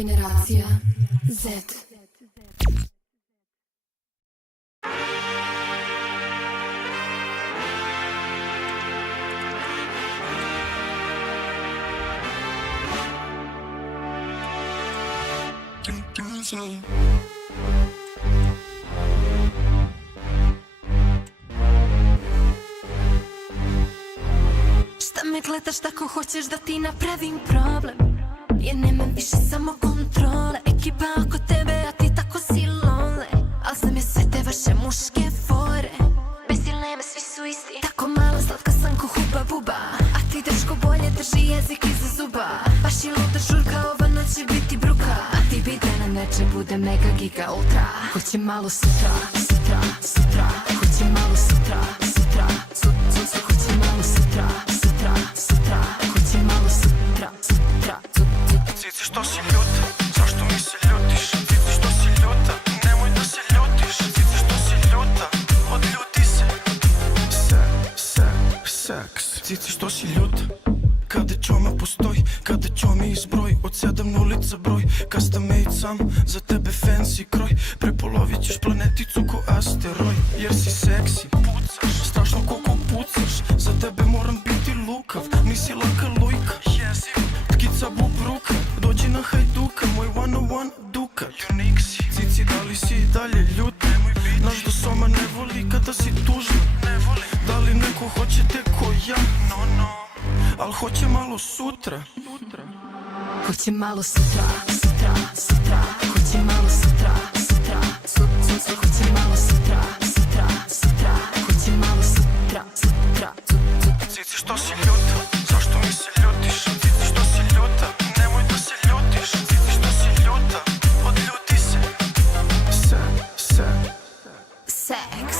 Generacija Z. Šta me gledaš tako hoćeš da ti napravim problem? Ja nemam više samo kontrole. Ekipa oko tebe, a ti tako si lole. Al znam je sve te vaše muške fore. Besilne me, svi su isti. Tako mala, slatka sam ko huba buba. A ti dečko bolje drži jezik iza zuba. Baš je luda žurka, ova noć će biti bruka. A ti bi da nam neče bude mega giga ultra. Hoće malo sutra, sutra, sutra. Hoće malo sutra, sutra, sutra. Hoće malo sutra, sutra, sutra. Hoće malo sutra, sutra, sutra. Cici što si ljuta, zašto mi se ljutiš? Cici što si ljuta, nemoj da se ljutiš. Cici što si ljuta, odljuti se. Seks. Cici što si ljuta, kada čoma postoji, kada čomi izbroj. Od 7 ulica broj, custom made sam, za tebe fancy kroj. Prepolovit ćeš planeticu ko asteroj. Jer si seksi, pucaš, strašno koliko pucaš. Za tebe moram biti lukav, nisi laka lujka. Tkica bubruka, dođi na hajduka, moj 101 dukat. Unik si, cici da li si dalje ljuta? Naš do soma ne voli kada si tužna. Da li neko hoće te ko ja? Al hoće malo sutra. Hoće malo sutra, sutra, sutra. Hoće malo sutra, sutra, sutra. Hoće malo sutra, sutra, sutra. Hoće malo sutra, sutra, sutra. Cici što si ljuta, zašto mi se ljutiš? Cici što si ljuta, nemoj da se ljutiš. Cici što si ljuta, odljuti se. Seks.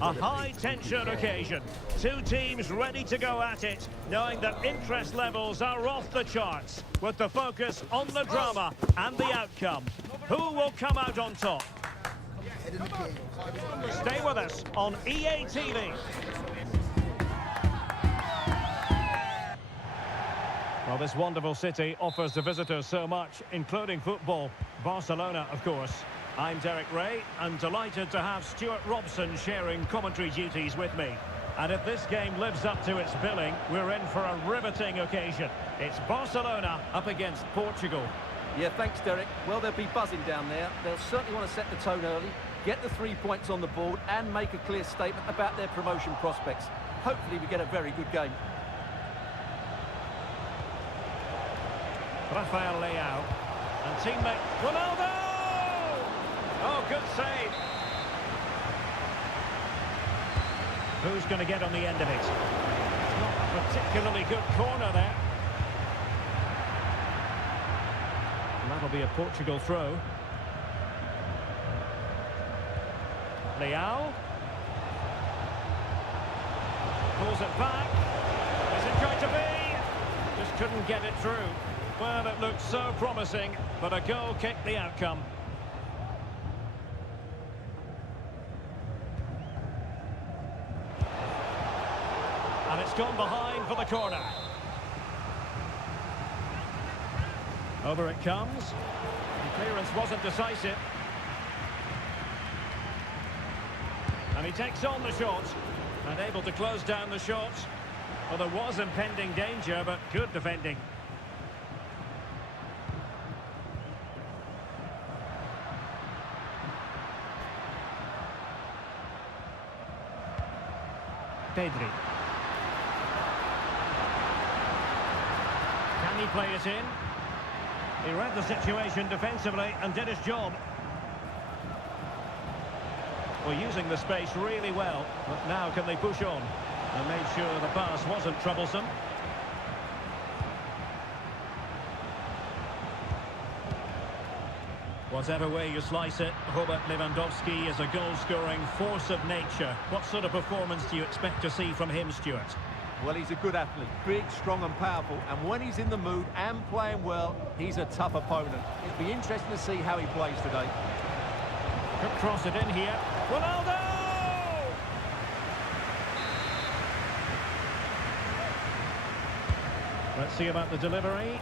A high-tension occasion. Two teams ready to go at it, knowing that interest levels are off the charts, with the focus on the drama and the outcome. Who will come out on top? Stay with us on EA TV. Well, this wonderful city offers the visitors so much, including football. Barcelona, of course. I'm Derek Ray, and delighted to have Stuart Robson sharing commentary duties with me. And if this game lives up to its billing, we're in for a riveting occasion. It's Barcelona up against Portugal. Yeah, thanks, Derek. Well, they'll be buzzing down there. They'll certainly want to set the tone early, get the 3 points on the board, and make a clear statement about their promotion prospects. Hopefully we get a very good game. Rafael Leao. And teammate Ronaldo! Oh, good save. Who's going to get on the end of it? Not a particularly good corner there. And that'll be a Portugal throw. Leao. Pulls it back. Is it going to be? Just couldn't get it through. Well, it looked so promising, but a goal kicked the outcome. And it's gone behind for the corner. Over it comes. The clearance wasn't decisive. And he takes on the shot. And able to close down the shot. Well, there was impending danger, but good defending. Pedri. Can he play it in? He read the situation defensively and did his job. Well, using the space really well, but now can they push on? And made sure the pass wasn't troublesome. Whatever way you slice it, Robert Lewandowski is a goal-scoring force of nature. What sort of performance do you expect to see from him, Stuart? Well, he's a good athlete, big, strong and powerful, and when he's in the mood and playing well, he's a tough opponent. It'll be interesting to see how he plays today. Could cross it in here. Ronaldo! Let's see about the delivery.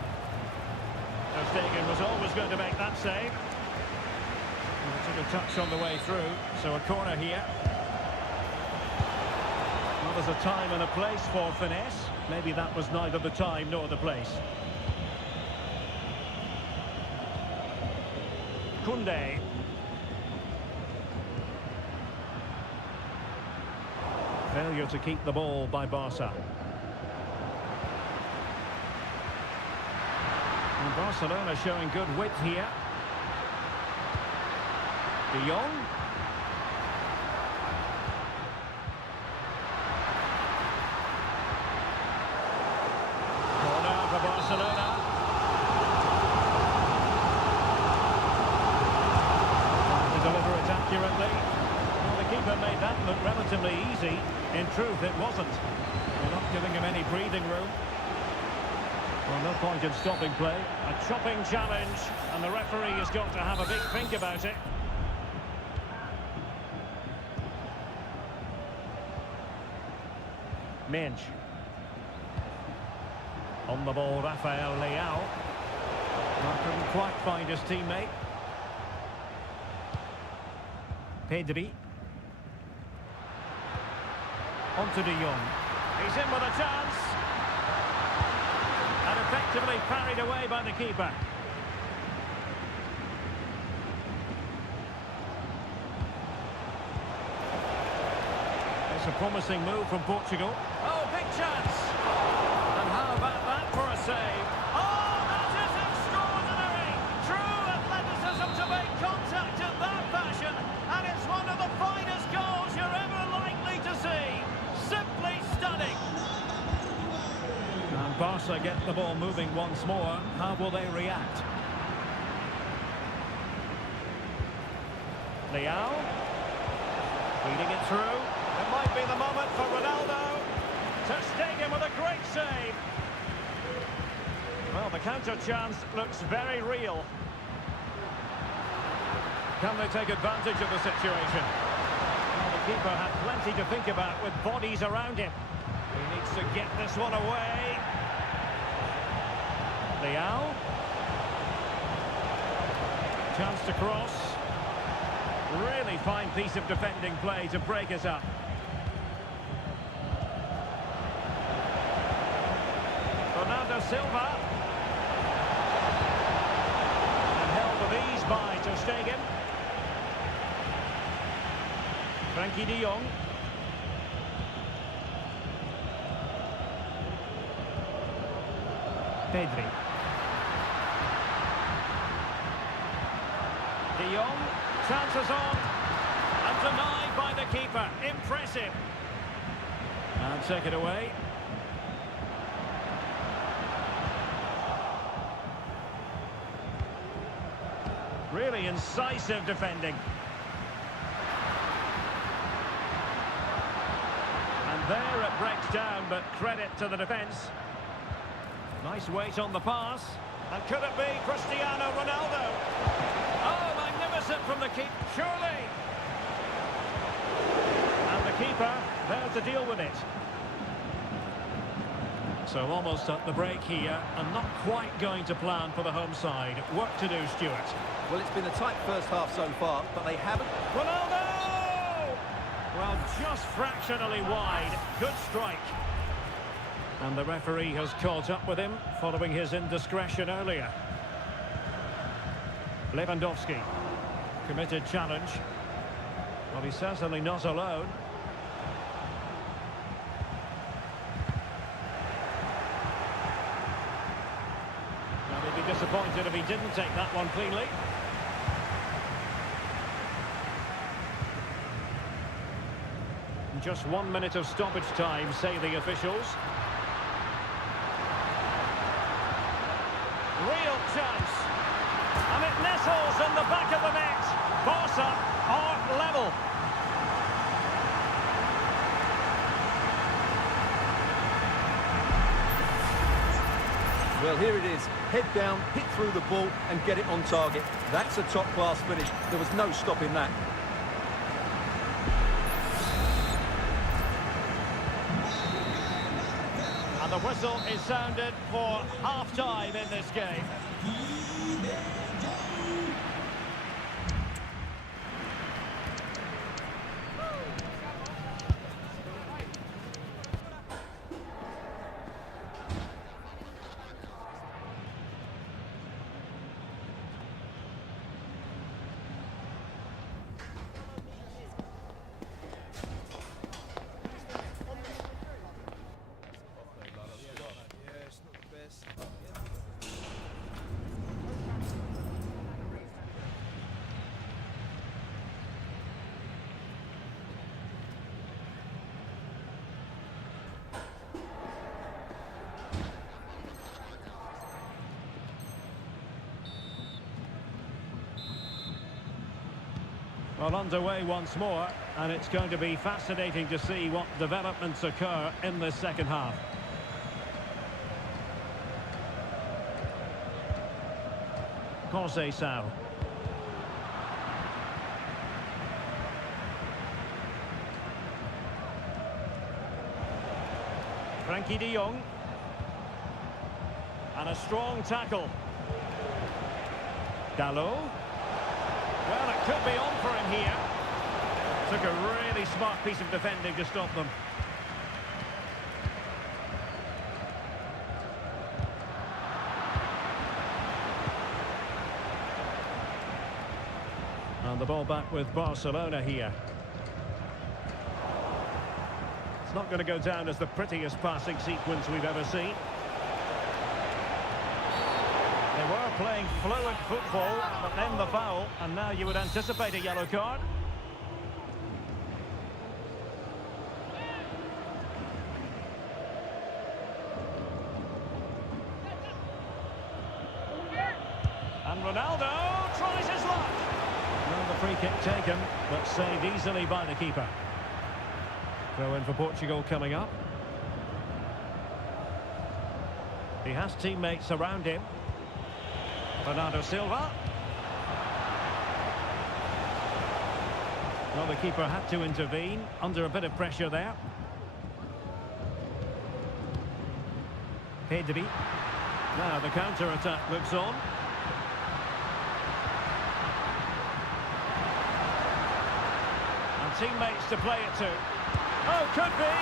Ter Stegen was always going to make that save. And took a touch on the way through, so a corner here. Well, there's a time and a place for finesse. Maybe that was neither the time nor the place. Koundé. Failure to keep the ball by Barca. And Barcelona showing good width here. De Jong. Corner for Barcelona. Trying to deliver it accurately. Well, the keeper made that look relatively easy. In truth, it wasn't. They're not giving him any breathing room. Well, no point in stopping play. A chopping challenge, and the referee has got to have a big think about it. Minch. On the ball, Rafael Leao. Well, couldn't quite find his teammate. Pedri. On to De Jong. He's in with a chance. And effectively parried away by the keeper. It's a promising move from Portugal. Oh, big chance! And how about that for a save? Oh, that is extraordinary! True athleticism to make contact in that fashion. And it's one of the finest goals you're ever likely to see. Simply stunning. And Barca get the ball moving once more. How will they react? Leao. Feeding it through. It might be the moment for Ronaldo. Ter Stegen with a great save. Well, the counter chance looks very real. Can they take advantage of the situation? Well, the keeper had plenty to think about with bodies around him. He needs to get this one away. Leao. Chance to cross. Really fine piece of defending play to break us up. Bernardo Silva. Stegen. Frankie de Jong. Pedri. De Jong, chances on, and denied by the keeper. Impressive. And take it away. Really incisive defending. And there it breaks down, but credit to the defence. Nice weight on the pass. And could it be Cristiano Ronaldo? Oh, magnificent from the keeper, surely. And the keeper there to deal with it. So almost at the break here, and not quite going to plan for the home side. Work to do, Stuart. Well, it's been a tight first half so far, but they haven't... Ronaldo! Well, just fractionally wide. Good strike. And the referee has caught up with him following his indiscretion earlier. Lewandowski. Committed challenge. Well, he's certainly not alone. Now, he'd be disappointed if he didn't take that one cleanly. Just 1 minute of stoppage time, say the officials. Real chance. And it nestles in the back of the net. Barca are level. Well, here it is. Head down, hit through the ball and get it on target. That's a top-class finish. There was no stopping that. And the whistle is sounded for half-time in this game. Well, underway once more, and it's going to be fascinating to see what developments occur in the second half. Conceição. Frankie de Jong. And a strong tackle. Dalot. Well, it could be on for him here. Took a really smart piece of defending to stop them. And the ball back with Barcelona here. It's not going to go down as the prettiest passing sequence we've ever seen. They were playing fluent football, but then the foul, and now you would anticipate a yellow card. And Ronaldo tries his luck. Well, the free kick taken, but saved easily by the keeper. Throw in for Portugal coming up. He has teammates around him. Bernardo Silva. Well, the keeper had to intervene under a bit of pressure there. Pedri. Now the counter-attack looks on. And teammates to play it to. Oh, could be.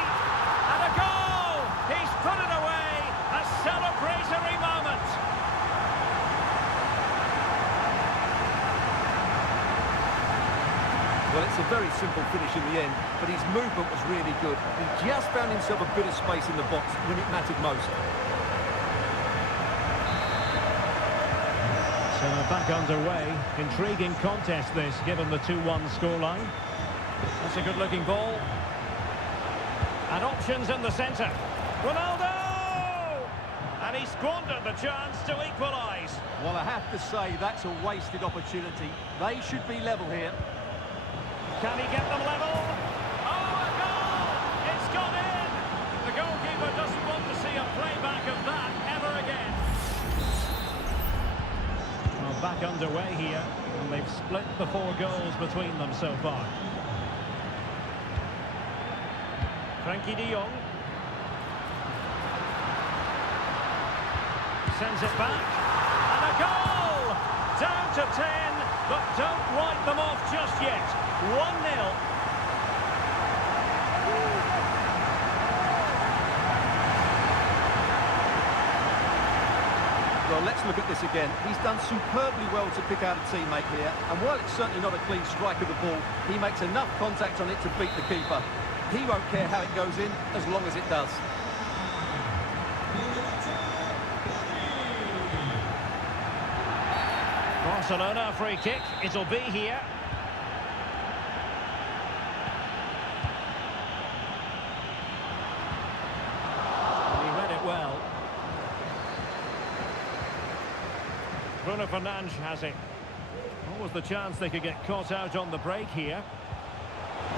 And a goal! He's put it away. A celebratory moment. Well, it's a very simple finish in the end, but his movement was really good. He just found himself a bit of space in the box when it mattered most. So back underway. Intriguing contest this, given the 2-1 scoreline. That's a good-looking ball. And options in the centre. Ronaldo! And he squandered the chance to equalise. Well, I have to say, that's a wasted opportunity. They should be level here. Can he get them level? Oh, a goal! It's gone in! The goalkeeper doesn't want to see a playback of that ever again. Well, back underway here, and they've split the 4 goals between them so far. Frankie de Jong. Sends it back. And a goal! Down to 10, but don't write them off just yet. 1-0. Well, let's look at this again. He's done superbly well to pick out a teammate here, and while it's certainly not a clean strike of the ball, he makes enough contact on it to beat the keeper. He won't care how it goes in, as long as it does. Barcelona free kick, it'll be here. He read it well. Bruno Fernandes has it. What was the chance they could get caught out on the break here?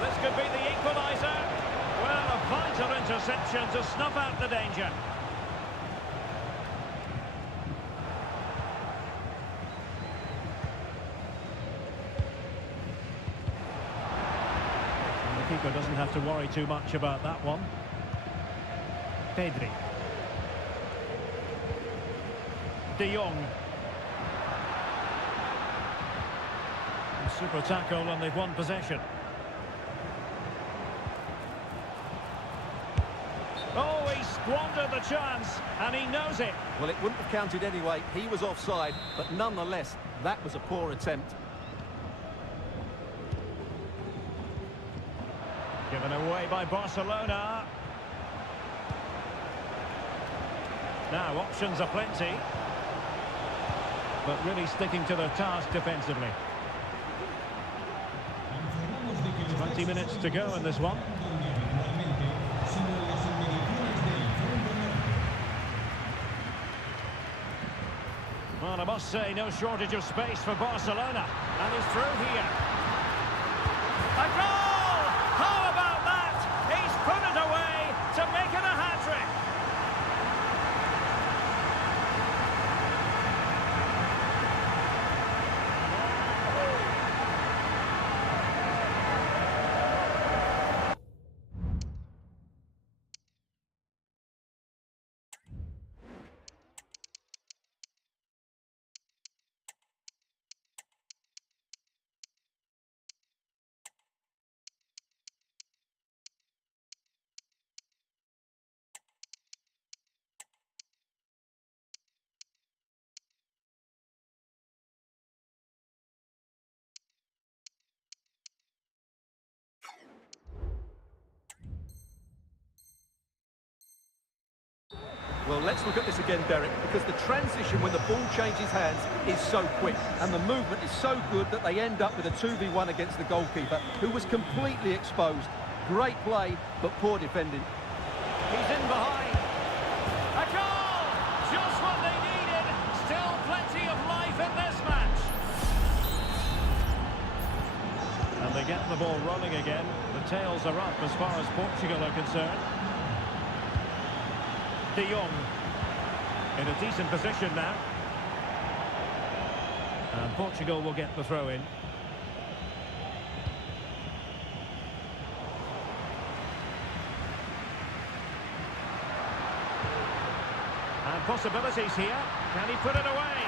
This could be the equaliser. Well, a vital interception to snuff out the danger. And the keeper doesn't have to worry too much about that one. Pedri. De Jong. Super tackle and they've won possession. Oh, he squandered the chance, and he knows it. Well, it wouldn't have counted anyway. He was offside, but nonetheless, that was a poor attempt. Given away by Barcelona. Now, options are plenty. But really sticking to their task defensively. 20 minutes to go in this one. Well, I must say, no shortage of space for Barcelona. And he's through here. A goal! How about that? He's put it away to make it a hat-trick. Well, let's look at this again, Derek, because the transition when the ball changes hands is so quick, and the movement is so good that they end up with a 2v1 against the goalkeeper, who was completely exposed. Great play, but poor defending. He's in behind. A goal! Just what they needed. Still plenty of life in this match. And they get the ball rolling again. The tails are up as far as Portugal are concerned. De Jong in a decent position now. And Portugal will get the throw in. And possibilities here. Can he put it away?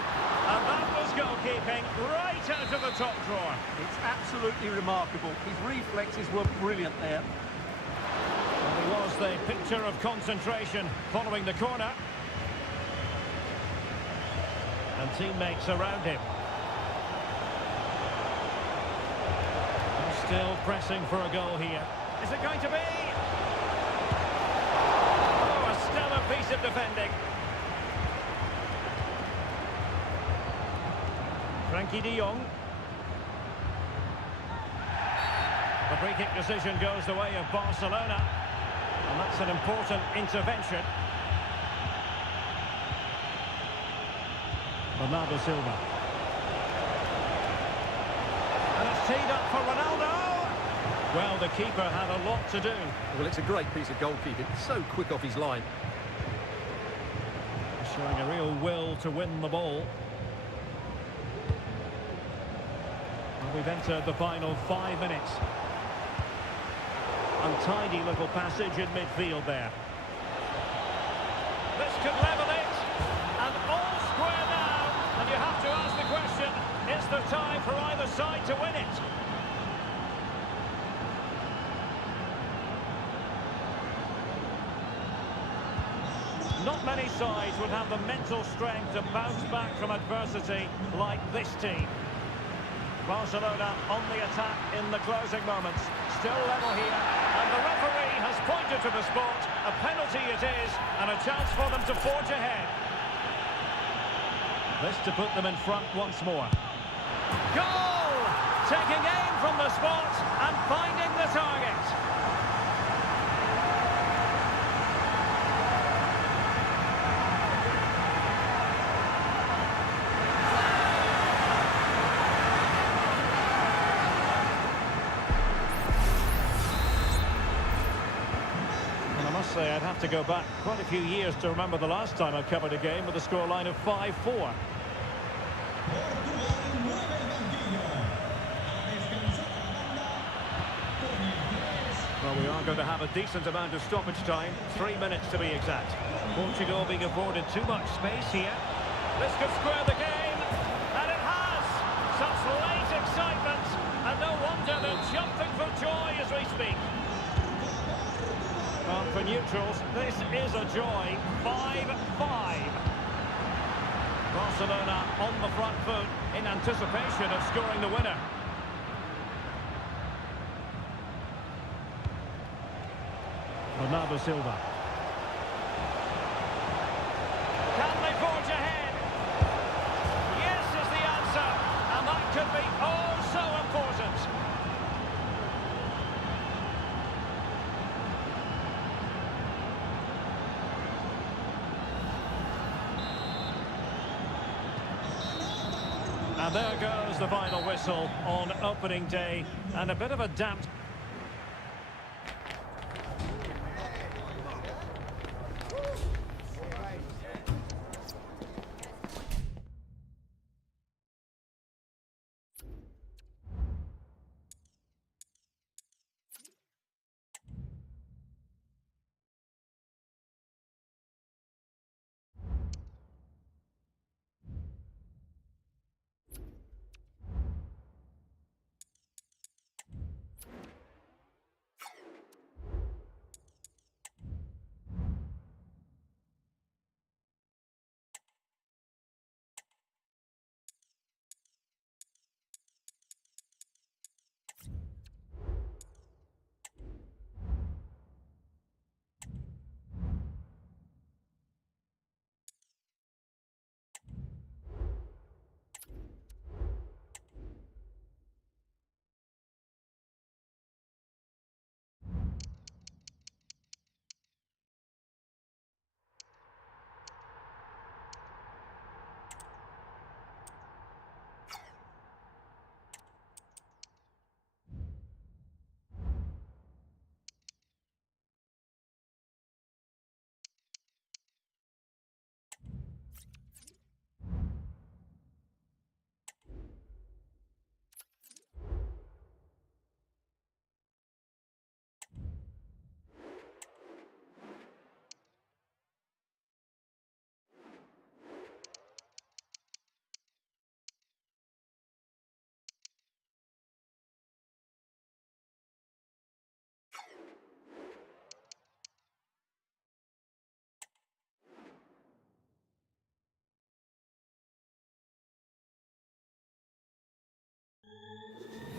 And that was goalkeeping right out of the top drawer. It's absolutely remarkable. His reflexes were brilliant there. He was the picture of concentration following the corner. And teammates around him. Still pressing for a goal here. Is it going to be? Oh, a stellar piece of defending. Frankie de Jong. The free kick decision goes the way of Barcelona. And that's an important intervention. Bernardo Silva. And it's teed up for Ronaldo. Well, the keeper had a lot to do. Well, it's a great piece of goalkeeping. So quick off his line. Showing a real will to win the ball. Well, we've entered the final 5 minutes. Untidy little passage in midfield there. This could level it. And all square now. And you have to ask the question, is there time for either side to win it? Not many sides would have the mental strength to bounce back from adversity like this team. Barcelona on the attack in the closing moments. Still level here. And the referee has pointed to the spot. A penalty it is, and a chance for them to forge ahead. This to put them in front once more. Goal! Taking aim from the spot and finding the target. Say I'd have to go back quite a few years to remember the last time I covered a game with a scoreline of 5-4. Well, we are going to have a decent amount of stoppage time, 3 minutes to be exact. Portugal being afforded too much space here. This could square the game, and it has! Such late excitement, and no wonder they're jumping for joy as we speak. Well, for neutrals, this is a joy. 5-5. Barcelona on the front foot in anticipation of scoring the winner. Bernardo Silva. Can they forge ahead? Yes is the answer, and that could be oh so important. And there goes the final whistle on opening day, and a bit of a damp...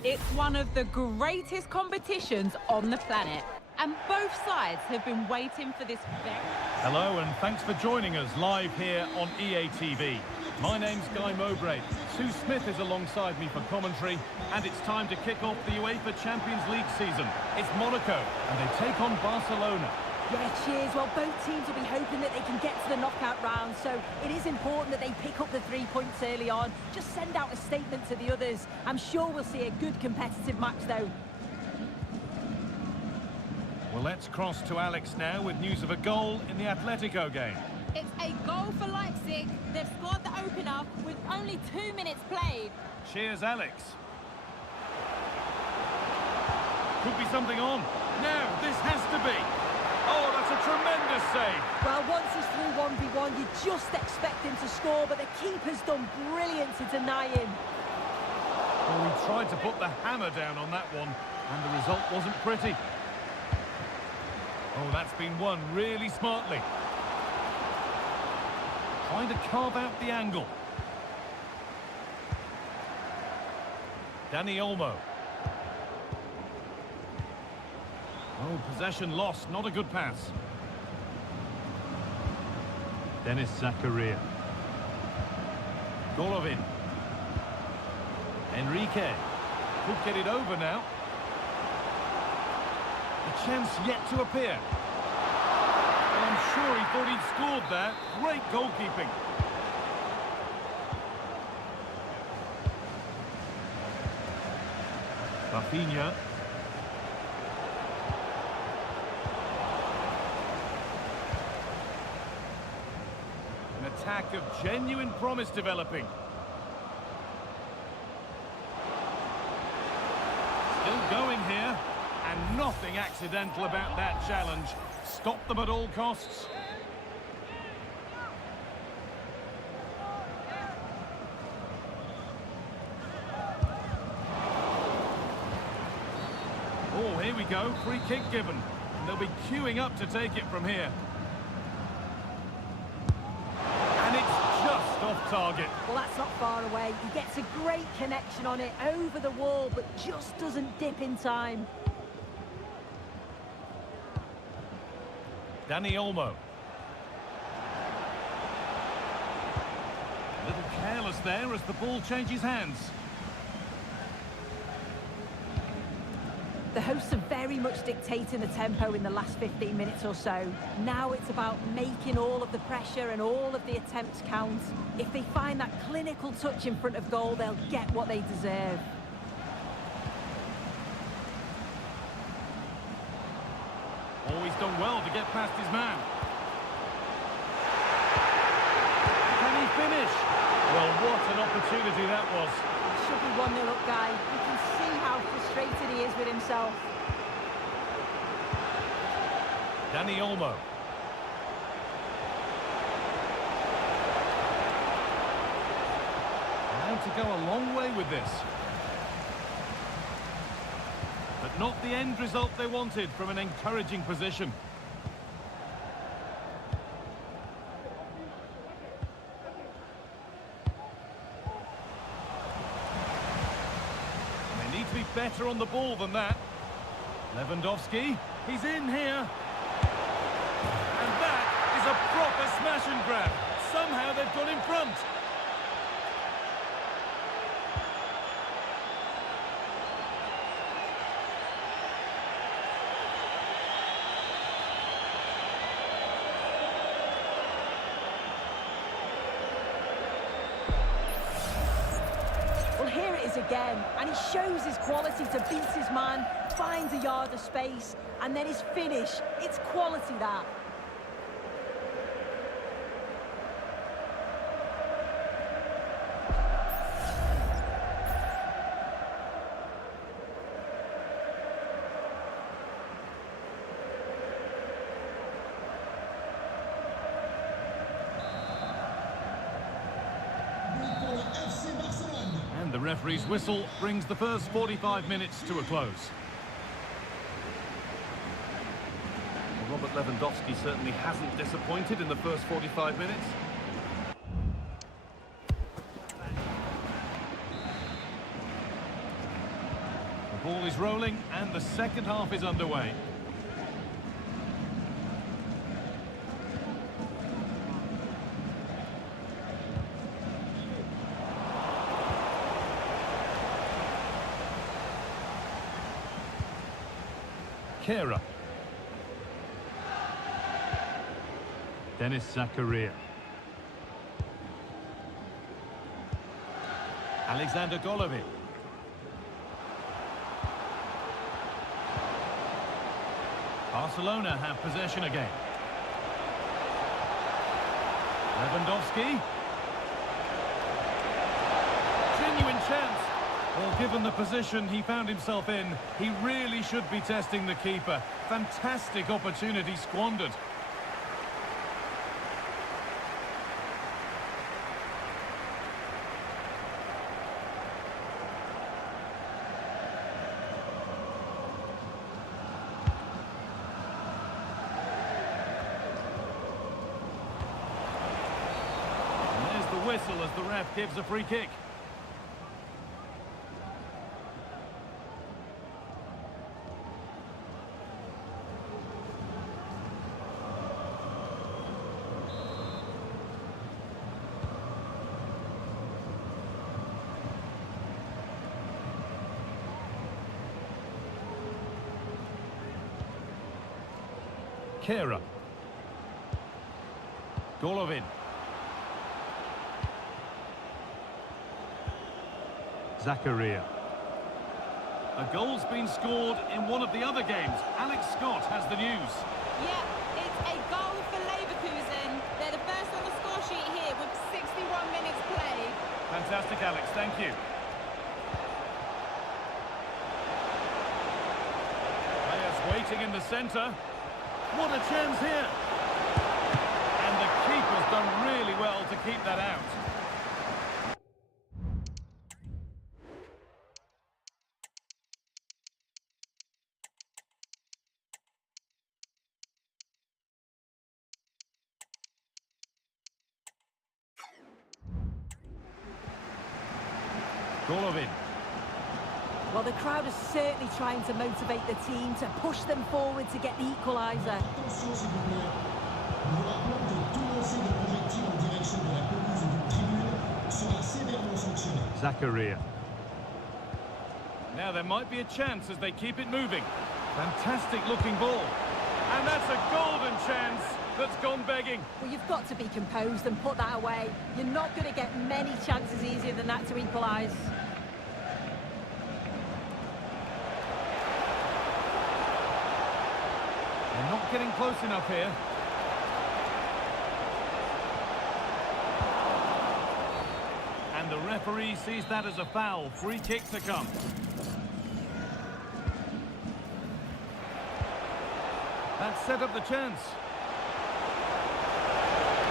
It's one of the greatest competitions on the planet. And both sides have been waiting for this very... Hello and thanks for joining us live here on EA TV. My name's Guy Mowbray. Sue Smith is alongside me for commentary, and it's time to kick off the UEFA Champions League season. It's Monaco, and they take on Barcelona. Yeah, cheers. Well, both teams will be hoping that they can get to the knockout round, so it is important that they pick up the 3 points early on. Just send out a statement to the others. I'm sure we'll see a good competitive match, though. Well, let's cross to Alex now with news of a goal in the Atletico game. It's a goal for Leipzig. They've scored the opener with only 2 minutes played. Cheers, Alex. Could be something on. Now, this has to be. Oh, that's a tremendous save. Well, once he's through 1v1, you just expect him to score, but the keeper's done brilliant to deny him. Well, he tried to put the hammer down on that one, and the result wasn't pretty. Oh, that's been won really smartly. Trying to carve out the angle. Dani Olmo. Oh, possession lost, not a good pass. Denis Zakaria. Golovin. Enrique. Could get it over now. A chance yet to appear. Well, I'm sure he thought he'd scored there. Great goalkeeping. Rafinha. An attack of genuine promise developing. Still going here. And nothing accidental about that challenge. Stop them at all costs. Oh, here we go. Free kick given. And they'll be queuing up to take it from here. And it's just off target. Well, that's not far away. He gets a great connection on it over the wall, but just doesn't dip in time. Dani Olmo. A little careless there as the ball changes hands. The hosts are very much dictating the tempo in the last 15 minutes or so. Now it's about making all of the pressure and all of the attempts count. If they find that clinical touch in front of goal, they'll get what they deserve. Always done well to get past his man. Can he finish? Well, what an opportunity that was. It should be 1-0 up, Guy. You can see how frustrated he is with himself. Dani Olmo. Allowed to go a long way with this. But not the end result they wanted from an encouraging position. They need to be better on the ball than that. Lewandowski, he's in here. And that is a proper smash and grab. Somehow they've got in front. Here it is again, and he shows his quality to beat his man, finds a yard of space, and then his finish. It's quality, that. The referee's whistle brings the first 45 minutes to a close. Well, Robert Lewandowski certainly hasn't disappointed in the first 45 minutes. Ball is rolling and the second half is underway. Kera. Dennis Zakaria. Alexander Golovin. Barcelona have possession again. Lewandowski. Genuine chance. Well, given the position he found himself in, he really should be testing the keeper. Fantastic opportunity squandered. And there's the whistle as the ref gives a free kick. Kera. Golovin. Zakaria. A goal's been scored in one of the other games. Alex Scott has the news. Yeah, it's a goal for Leverkusen. They're the first on the score sheet here with 61 minutes played. Fantastic, Alex. Thank you. Players waiting in the centre. What a chance here. And the keeper's done really well to keep that out. Golovin. Well, the crowd is certainly trying to motivate the team to push them forward to get the equaliser. Zakaria. Now there might be a chance as they keep it moving. Fantastic looking ball. And that's a golden chance that's gone begging. Well, you've got to be composed and put that away. You're not going to get many chances easier than that to equalise. They're not getting close enough here. And the referee sees that as a foul. Free kick to come. That set up the chance.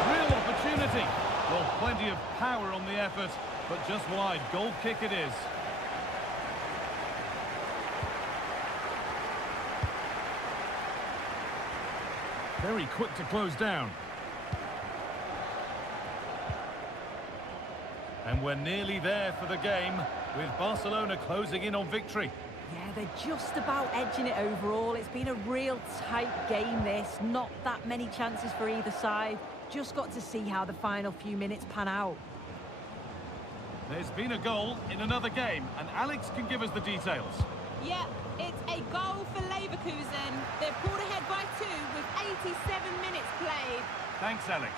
Real opportunity. Well, plenty of power on the effort, but just wide. Goal kick it is. Very quick to close down. And we're nearly there for the game, with Barcelona closing in on victory. Yeah, they're just about edging it overall. It's been a real tight game, this. Not that many chances for either side. Just got to see how the final few minutes pan out. There's been a goal in another game, and Alex can give us the details. Yeah, it's a goal for Leverkusen. They're pulled ahead by 2 with 87 minutes played. Thanks, Alex.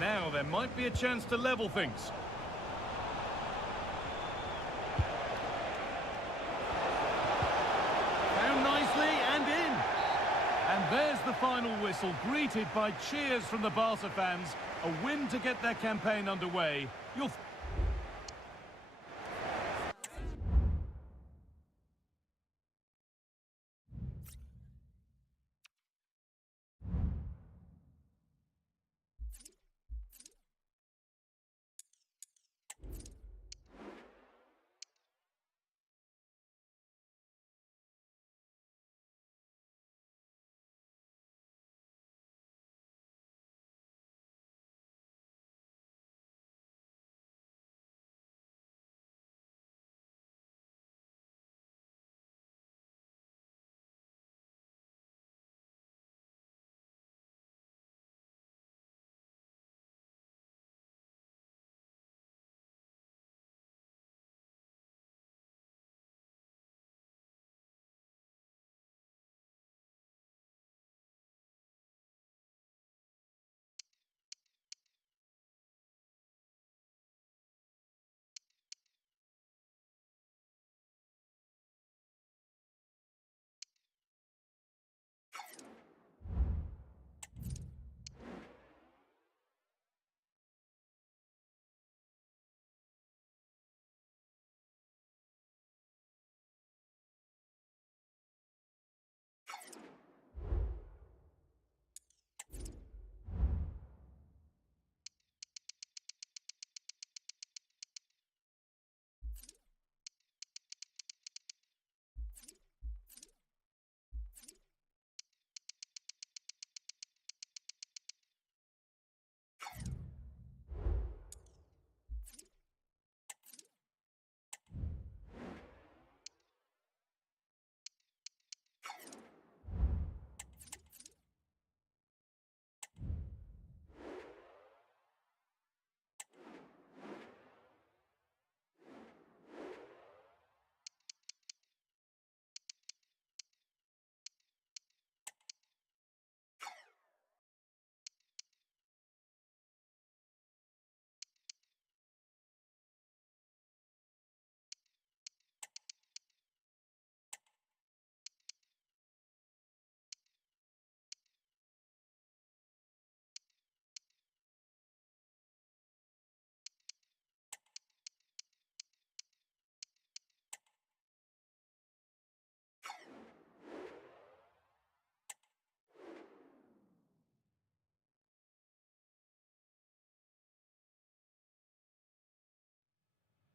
Now there might be a chance to level things. Found nicely and in. And there's the final whistle, greeted by cheers from the Barca fans. A win to get their campaign underway. You'll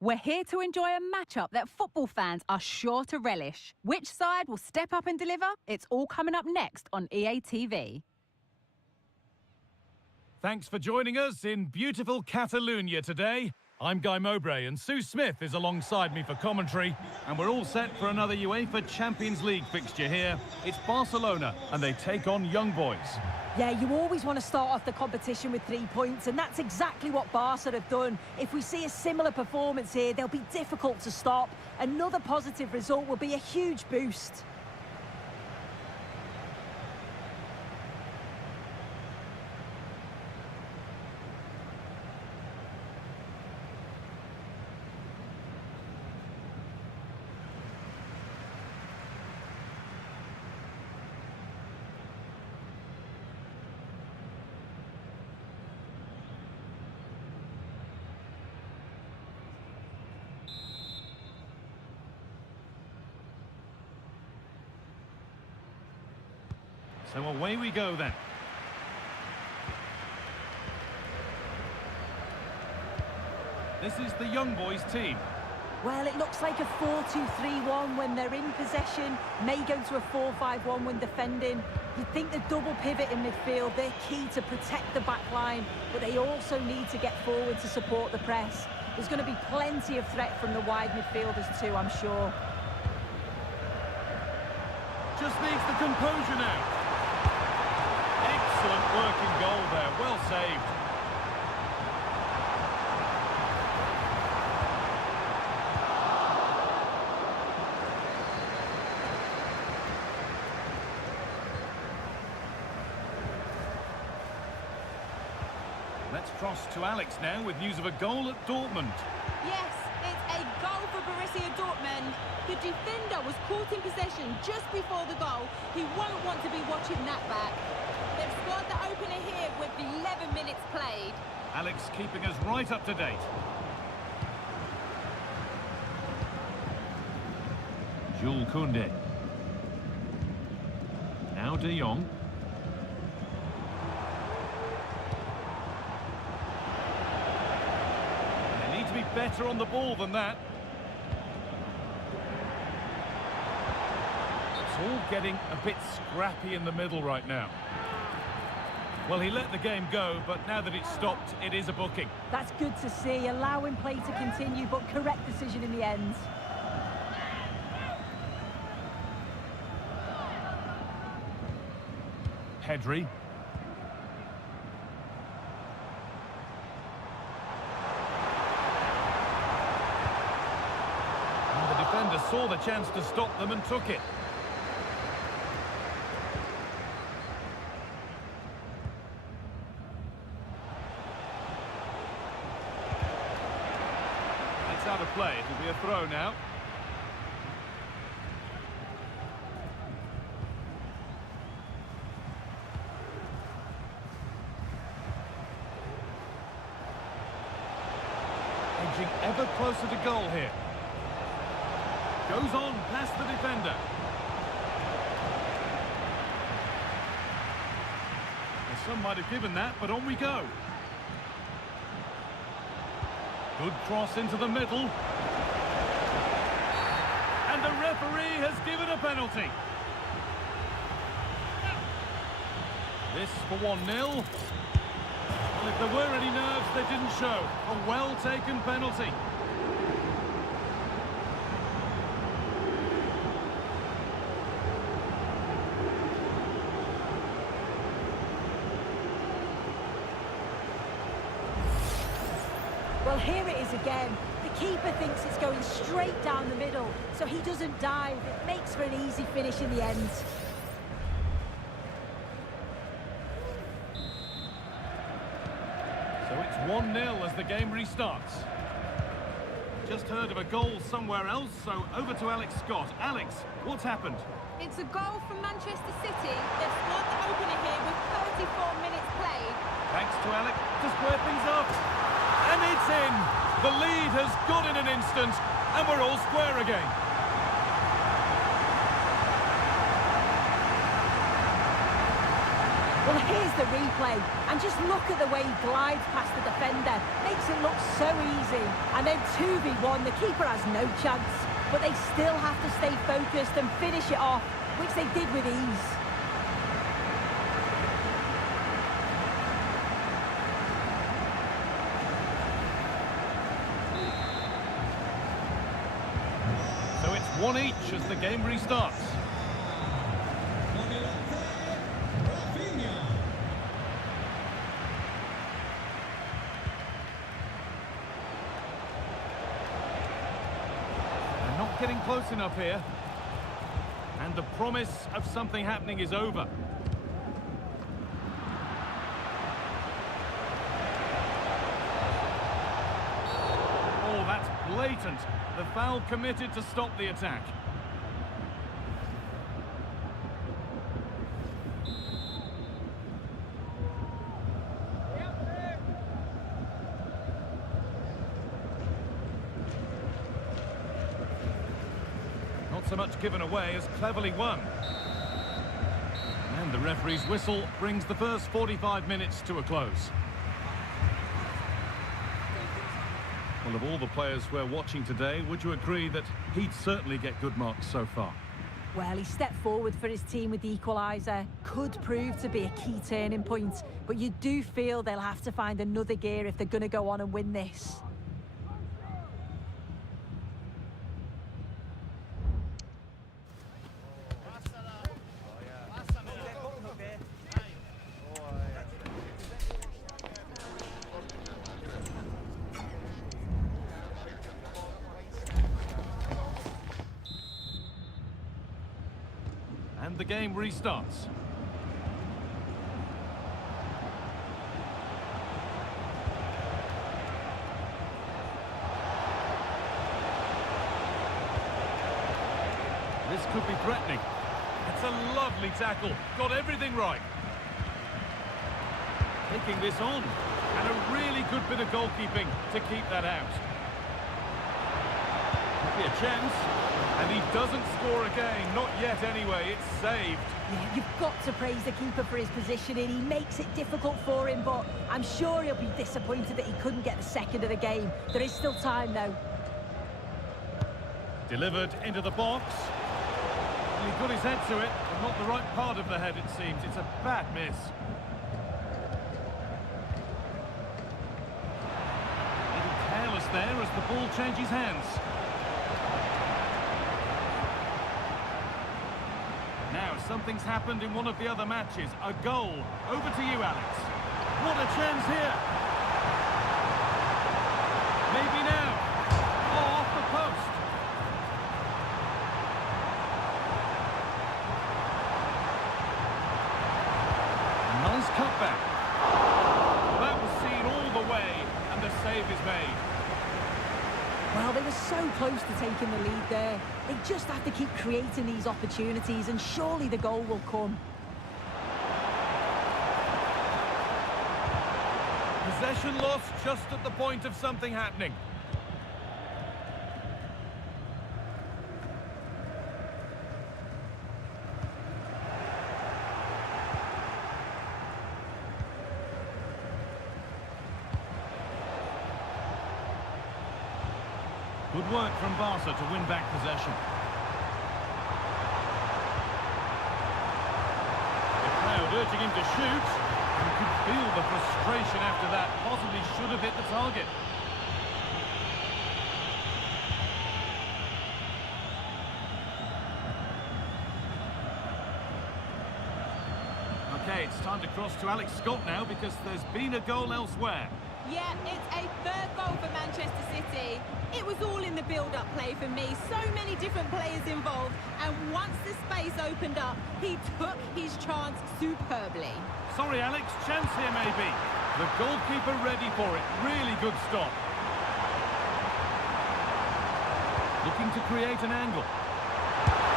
We're here to enjoy a matchup that football fans are sure to relish. Which side will step up and deliver? It's all coming up next on EA TV. Thanks for joining us in beautiful Catalonia today. I'm Guy Mowbray and Sue Smith is alongside me for commentary. And we're all set for another UEFA Champions League fixture here. It's Barcelona and they take on Young Boys. Yeah, you always want to start off the competition with 3 points, and that's exactly what Barca have done. If we see a similar performance here, they'll be difficult to stop. Another positive result will be a huge boost. So away we go then. This is the Young Boys team. Well, it looks like a 4-2-3-1 when they're in possession, may go to a 4-5-1 when defending. You'd think the double pivot in midfield, they're key to protect the back line, but they also need to get forward to support the press. There's going to be plenty of threat from the wide midfielders too, I'm sure. Just needs the composure now. Excellent working goal there, well saved. Let's cross to Alex now with news of a goal at Dortmund. Yes, it's a goal for Borussia Dortmund. The defender was caught in possession just before the goal. He won't want to be watching that back. They've scored the opener here with 11 minutes played. Alex keeping us right up to date. Jules Koundé. Now De Jong. They need to be better on the ball than that. It's all getting a bit scrappy in the middle right now. Well, he let the game go, but now that it's stopped, it is a booking. That's good to see, allowing play to continue, but correct decision in the end. Pedri. And the defender saw the chance to stop them and took it. It's out of play. It'll be a throw now. Edging ever closer to goal here. Goes on past the defender. Well, some might have given that, but on we go. Good cross into the middle. And the referee has given a penalty. This for 1-0. Well, if there were any nerves, they didn't show. A well-taken penalty. Well, here it is again. The keeper thinks it's going straight down the middle, so he doesn't dive. It makes for an easy finish in the end. So it's 1-0 as the game restarts. Just heard of a goal somewhere else, so over to Alex Scott. Alex, what's happened? It's a goal from Manchester City. They've scored the opener here with 34 minutes played. Thanks to Alex to square things up. And it's in! The lead has gone in an instant, and we're all square again. Well, here's the replay, and just look at the way he glides past the defender. Makes it look so easy. easy. And then 2v1, the keeper has no chance. But they still have to stay focused and finish it off, which they did with ease. So it's 1 each as the game restarts. They're not getting close enough here. And the promise of something happening is over. Oh, that's blatant. The foul committed to stop the attack. Not so much given away as cleverly won. And the referee's whistle brings the first 45 minutes to a close. Well, of all the players we're watching today, would you agree that he'd certainly get good marks so far? Well, he stepped forward for his team with the equaliser. Could prove to be a key turning point, but you do feel they'll have to find another gear if they're going to go on and win this. And the game restarts. This could be threatening. It's a lovely tackle. Got everything right. Taking this on. And a really good bit of goalkeeping to keep that out. Could be a chance. And he doesn't score again. Not yet anyway. It's saved. Yeah, you've got to praise the keeper for his positioning. He makes it difficult for him, but I'm sure he'll be disappointed that he couldn't get the second of the game. There is still time, though. Delivered into the box. He got his head to it, but not the right part of the head, it seems. It's a bad miss. A little careless there as the ball changes hands. Now, something's happened in one of the other matches. A goal. Over to you, Alex. What a chance here. Maybe now. Oh, off the post. Nice cutback. That was seen all the way, and the save is made. Well, they were so close to taking the lead there. They just have to keep creating these opportunities, and surely the goal will come. Possession lost just at the point of something happening. Good work from Barca to win back possession. The crowd urging him to shoot. You could feel the frustration after that. Possibly should have hit the target. Okay, it's time to cross to Alex Scott now because there's been a goal elsewhere. Yeah, it's a third goal for Manchester City. It was all in the build-up play for me. So many different players involved. And once the space opened up, he took his chance superbly. Sorry, Alex, chance here maybe. The goalkeeper ready for it. Really good stop. Looking to create an angle.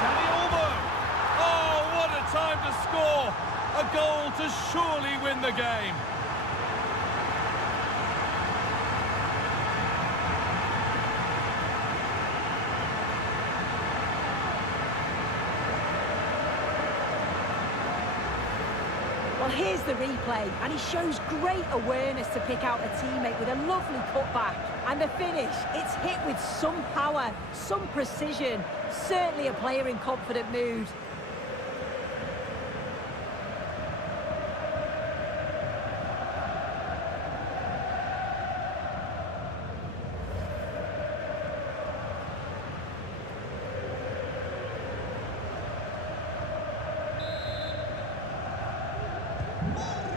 Danny Olmo! Oh, what a time to score! A goal to surely win the game. Well, here's the replay, and he shows great awareness to pick out a teammate with a lovely cutback. And the finish, it's hit with some power, some precision. Certainly a player in confident mood.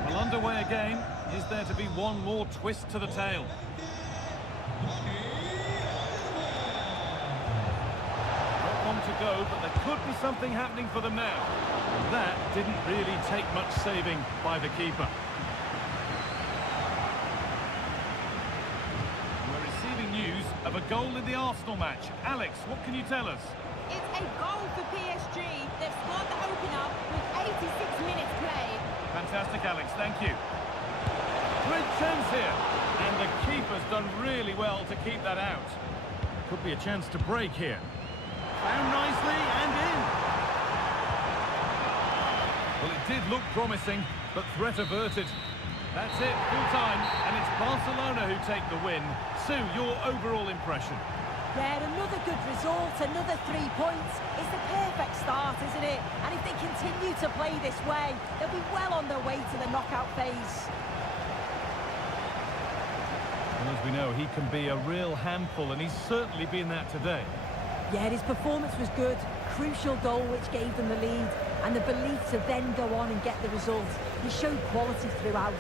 Well, underway again. Is there to be one more twist to the tale? Not one to go, but there could be something happening for them now. And that didn't really take much saving by the keeper. We're receiving news of a goal in the Arsenal match. Alex, what can you tell us? It's a goal for PSG. They've scored the opener with 86 minutes played. Fantastic, Alex, thank you. Great chance here. And the keeper's done really well to keep that out. Could be a chance to break here. Found nicely and in. Well, it did look promising, but threat averted. That's it, full time, and it's Barcelona who take the win. Sue, your overall impression? Yeah, another good result, another 3 points. It's the perfect start, isn't it? And if they continue to play this way, they'll be well on their way to the knockout phase. And as we know, he can be a real handful, and he's certainly been that today. Yeah, his performance was good. Crucial goal which gave them the lead. And the belief to then go on and get the result. He showed quality throughout.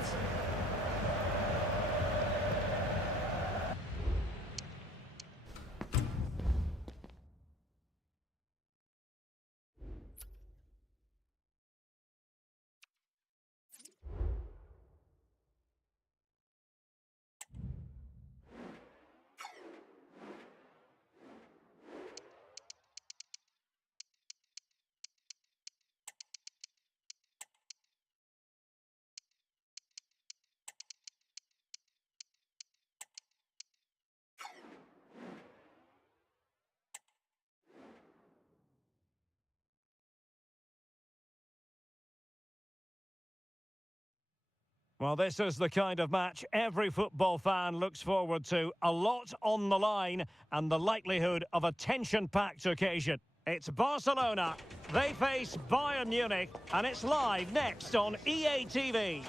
Well, this is the kind of match every football fan looks forward to. A lot on the line and the likelihood of a tension-packed occasion. It's Barcelona. They face Bayern Munich, and it's live next on EA TV.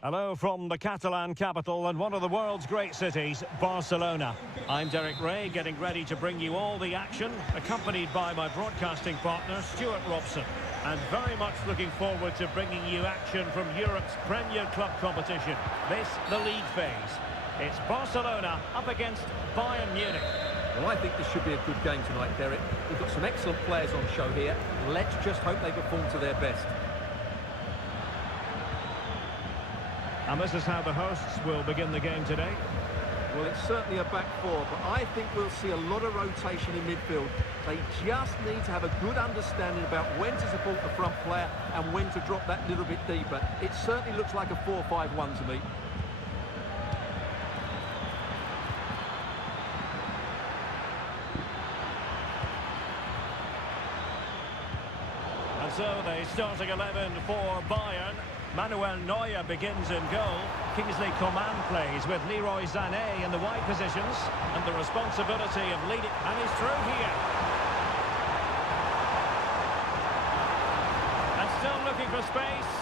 Hello from the Catalan capital and one of the world's great cities, Barcelona. I'm Derek Ray, getting ready to bring you all the action, accompanied by my broadcasting partner, Stuart Robson. And very much looking forward to bringing you action from Europe's Premier Club competition. This, the league phase. It's Barcelona up against Bayern Munich. Well, I think this should be a good game tonight, Derek. We've got some excellent players on show here. Let's just hope they perform to their best. And this is how the hosts will begin the game today. Well, it's certainly a back four, but I think we'll see a lot of rotation in midfield. They just need to have a good understanding about when to support the front player and when to drop that little bit deeper. It certainly looks like a 4-5-1 to me. And so the starting 11 for Bayern. Manuel Neuer begins in goal. Kingsley Coman plays with Leroy Sané in the wide positions. And the responsibility of leading. And he's through here. And still looking for space.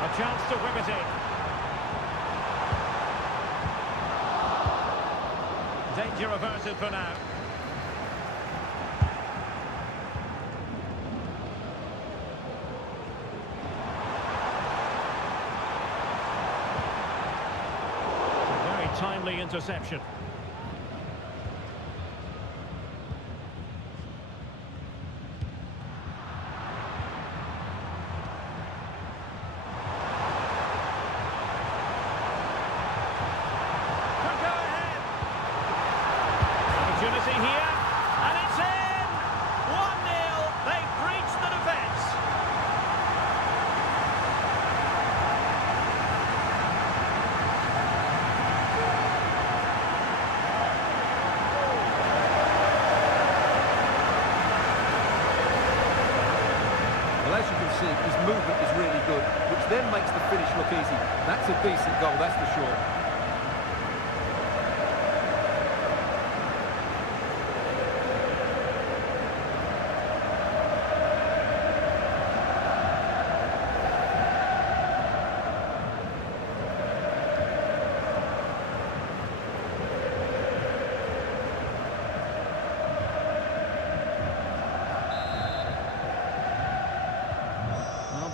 A chance to whip it in. Danger averted for now. Timely interception. Could go ahead. Opportunity here, and it's in! 1-0. They've breached the defence. Well, as you can see, his movement is really good, which then makes the finish look easy. That's a decent goal, that's for sure.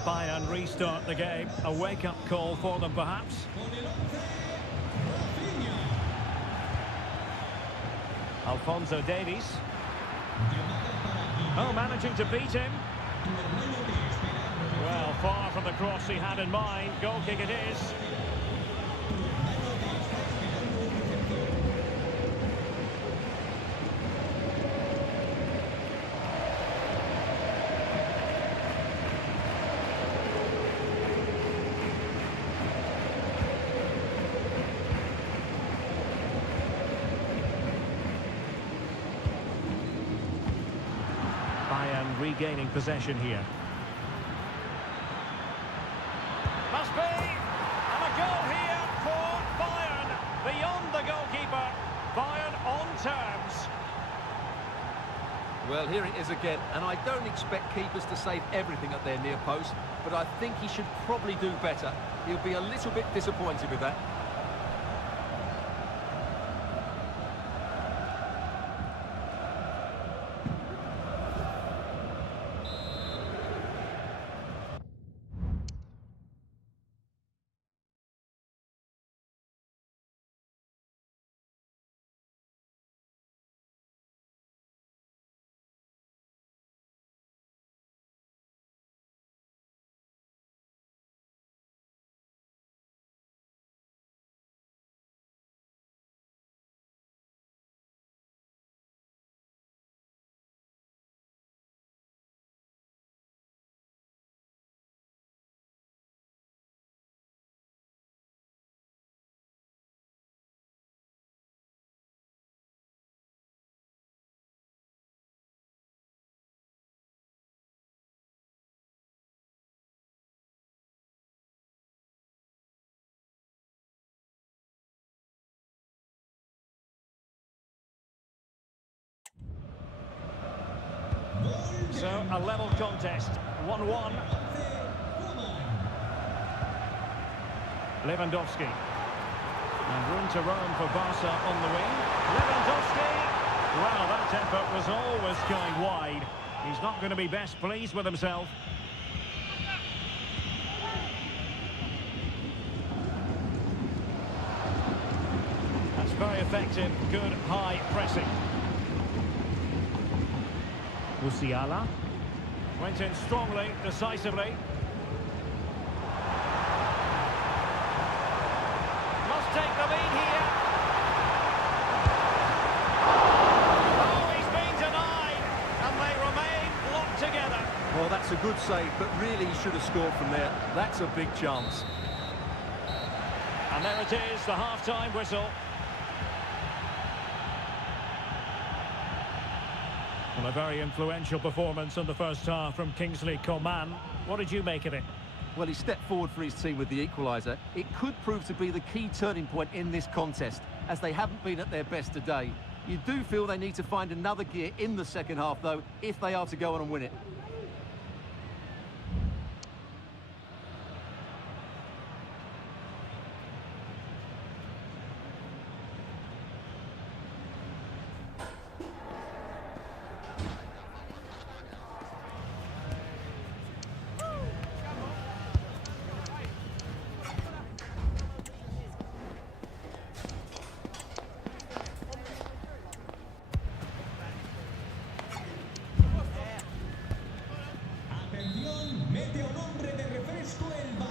Bayern restart the game. A wake-up call for them, perhaps. Alphonso Davies. Oh, managing to beat him. Well, far from the cross he had in mind. Goal kick it is. Bayern regaining possession here. Must be! And a goal here for Bayern. Beyond the goalkeeper. Bayern on terms. Well, here it is again, and I don't expect keepers to save everything at their near post, but I think he should probably do better. He'll be a little bit disappointed with that. So, a level contest, 1-1. Lewandowski. And room to roam for Barca on the wing. Lewandowski! Well, that effort was always going wide. He's not going to be best pleased with himself. That's very effective, good high pressing. Musiala went in strongly, decisively. Must take the lead here. Oh, he's been denied, and they remain locked together. Well, that's a good save, but really he should have scored from there. That's a big chance. And there it is, the half-time whistle. Well, a very influential performance in the first half from Kingsley Coman. What did you make of it? Well, he stepped forward for his team with the equaliser. It could prove to be the key turning point in this contest, as they haven't been at their best today. You do feel they need to find another gear in the second half, though, if they are to go on and win it.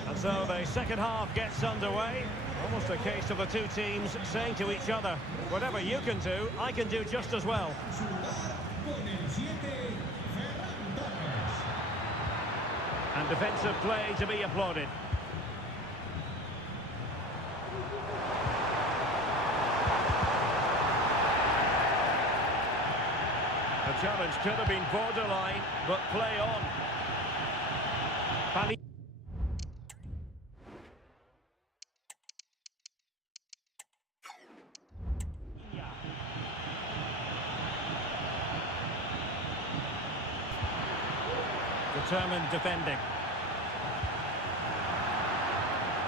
And so the second half gets underway. Almost a case of the two teams saying to each other, whatever you can do, I can do just as well. And defensive play to be applauded. The challenge could have been borderline, but play on. determined defending.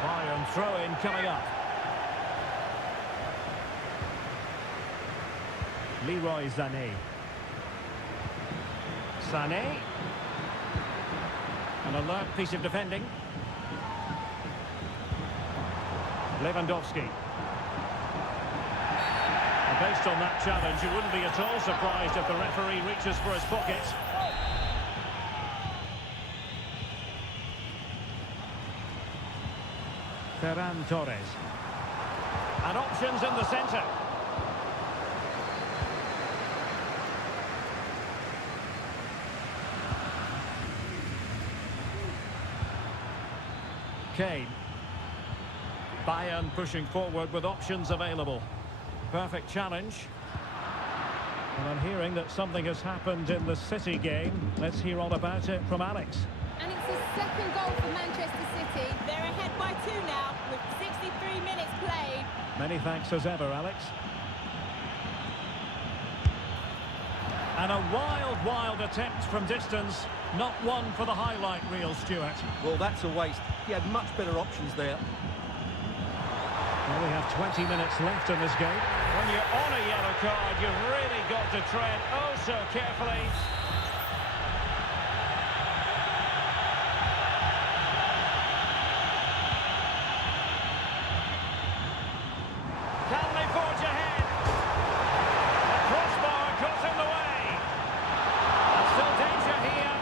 Bayern throw-in coming up. Leroy Sané. Sané. An alert piece of defending. Lewandowski. And based on that challenge, you wouldn't be at all surprised if the referee reaches for his pocket. Ferran Torres. And options in the centre. Kane. Bayern pushing forward with options available. Perfect challenge. And I'm hearing that something has happened in the City game. Let's hear all about it from Alex. And it's the second goal for Manchester City. They're ahead by 2 now with 63 minutes played. Many thanks as ever, Alex. And a wild attempt from distance. Not one for the highlight reel, Stuart. Well, that's a waste. He had much better options there. Well, we have 20 minutes left in this game. When you're on a yellow card, you've really got to tread oh so carefully. Can they forge ahead? The crossbar caught in the way. And still danger here.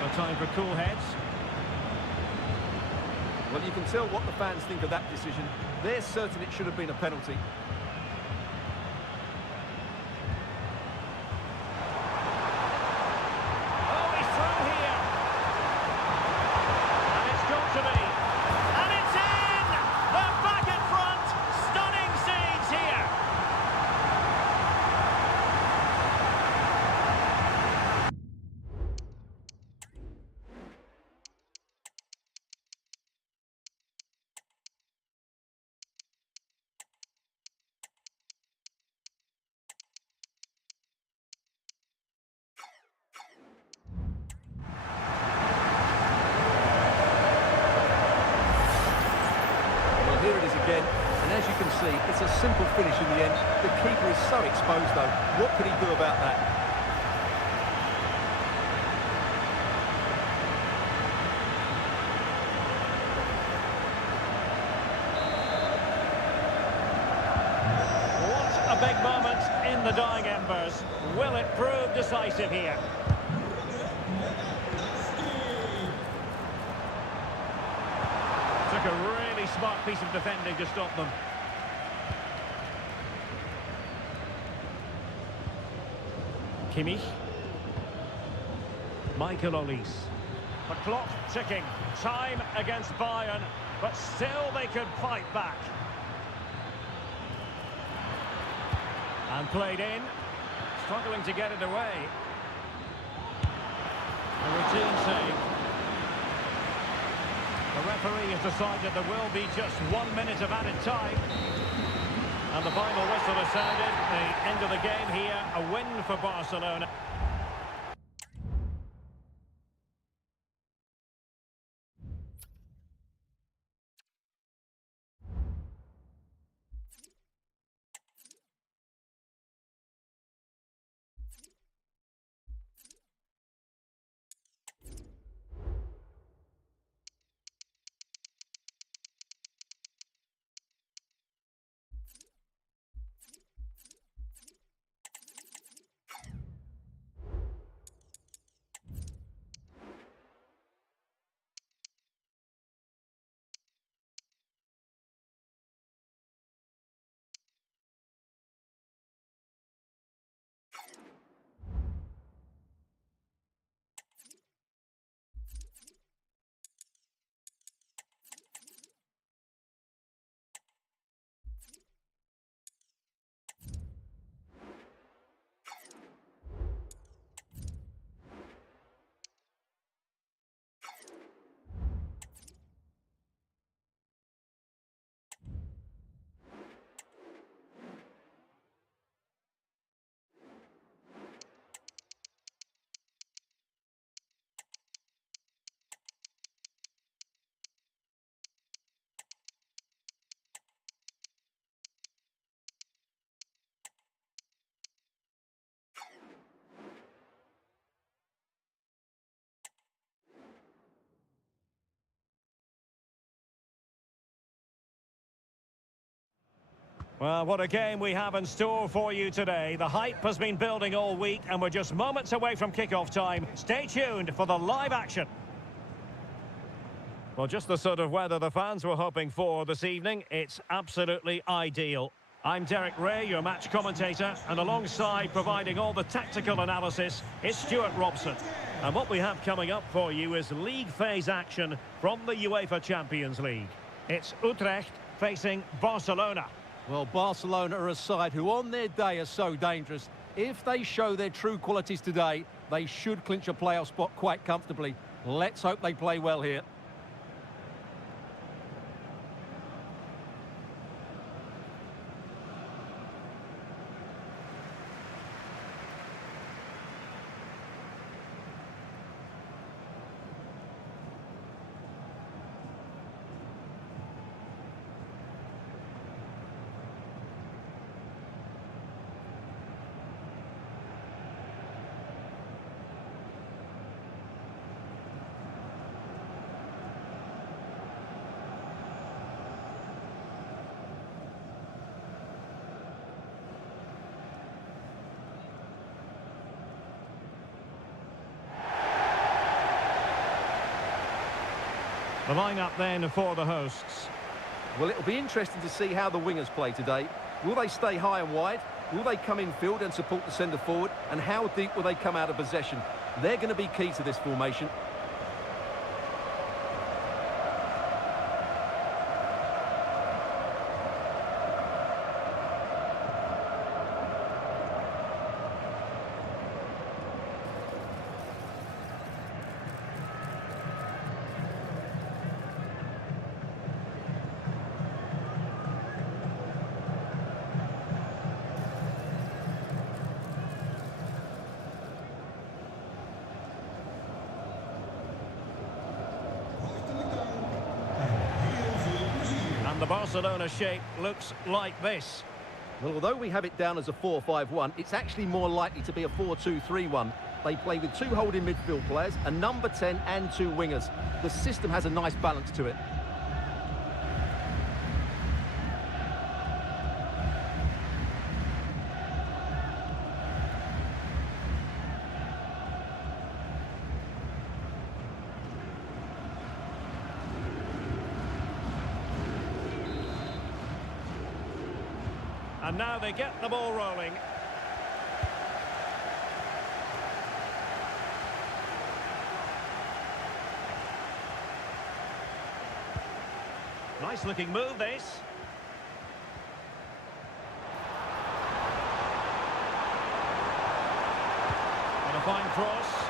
No time for cool heads. Well, you can tell what the fans think of that decision. They're certain it should have been a penalty. Oh, he's through here. And it's got to be. And it's in! They're back in front. Stunning scenes here. Well, here it is again. And as you can see, it's a simple finish in the end. The keeper is so exposed, though. What can he do about that? What a big moment in the dying embers. Will it prove decisive here? Took a really smart piece of defending to stop them. Kimmich. Michael Olise. The clock ticking. Time against Bayern, but still they could fight back. And played in. Struggling to get it away. A routine save. The referee has decided there will be just 1 minute of added time. And the final whistle has sounded. The end of the game here, a win for Barcelona. Well, what a game we have in store for you today. The hype has been building all week and we're just moments away from kick-off time. Stay tuned for the live action. Well, just the sort of weather the fans were hoping for this evening. It's absolutely ideal. I'm Derek Ray, your match commentator, and alongside providing all the tactical analysis, it's Stuart Robson. And what we have coming up for you is league phase action from the UEFA Champions League. It's Utrecht facing Barcelona. Well, Barcelona are a side who on their day are so dangerous. If they show their true qualities today, they should clinch a playoff spot quite comfortably. Let's hope they play well here. The lineup then for the hosts. Well, it'll be interesting to see how the wingers play today. Will they stay high and wide? Will they come in field and support the centre forward? And how deep will they come out of possession? They're going to be key to this formation. And the Barcelona shape looks like this. Well, although we have it down as a 4-5-1, it's actually more likely to be a 4-2-3-1. They play with two holding midfield players, a number 10 and two wingers. The system has a nice balance to it. And now they get the ball rolling. Nice looking move, this. And a fine cross.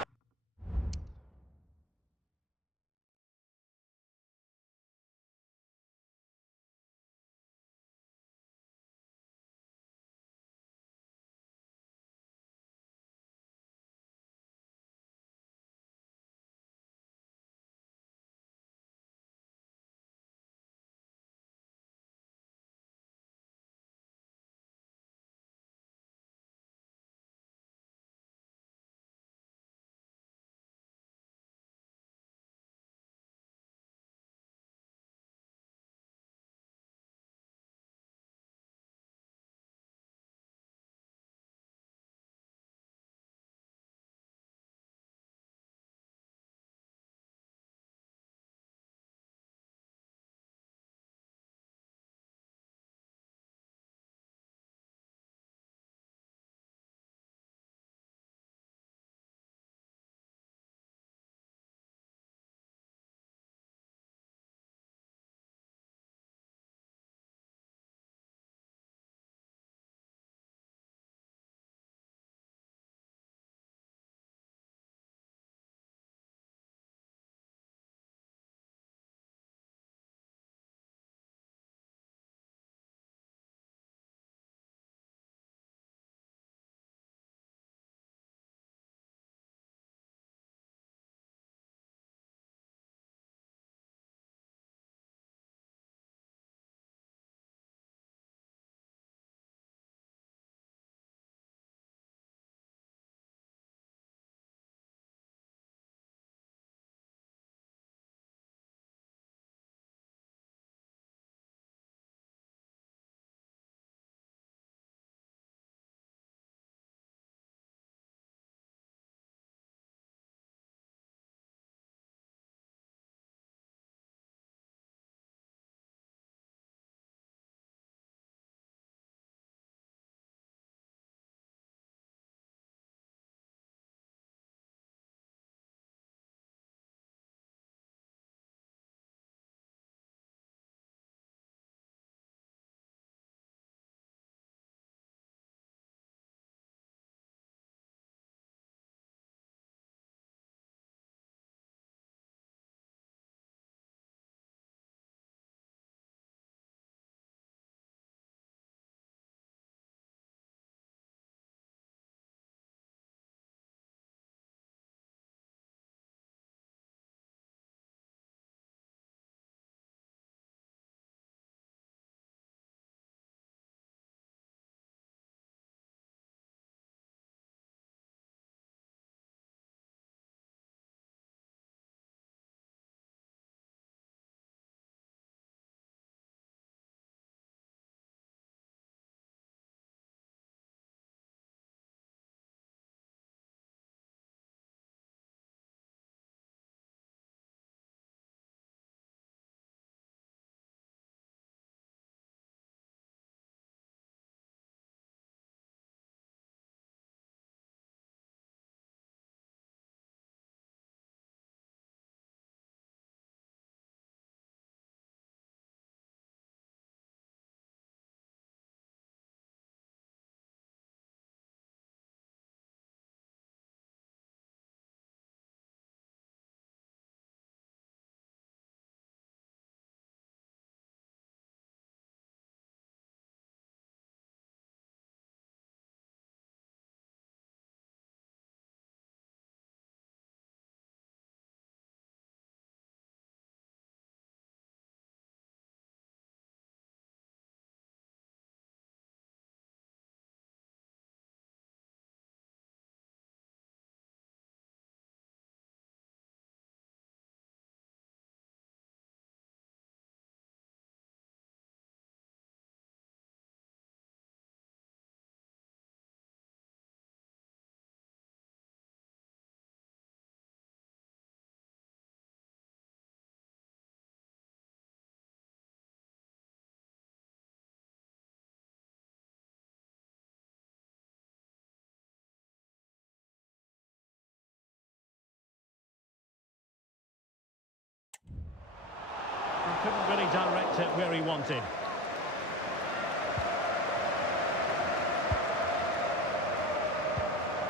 couldn't really direct it where he wanted.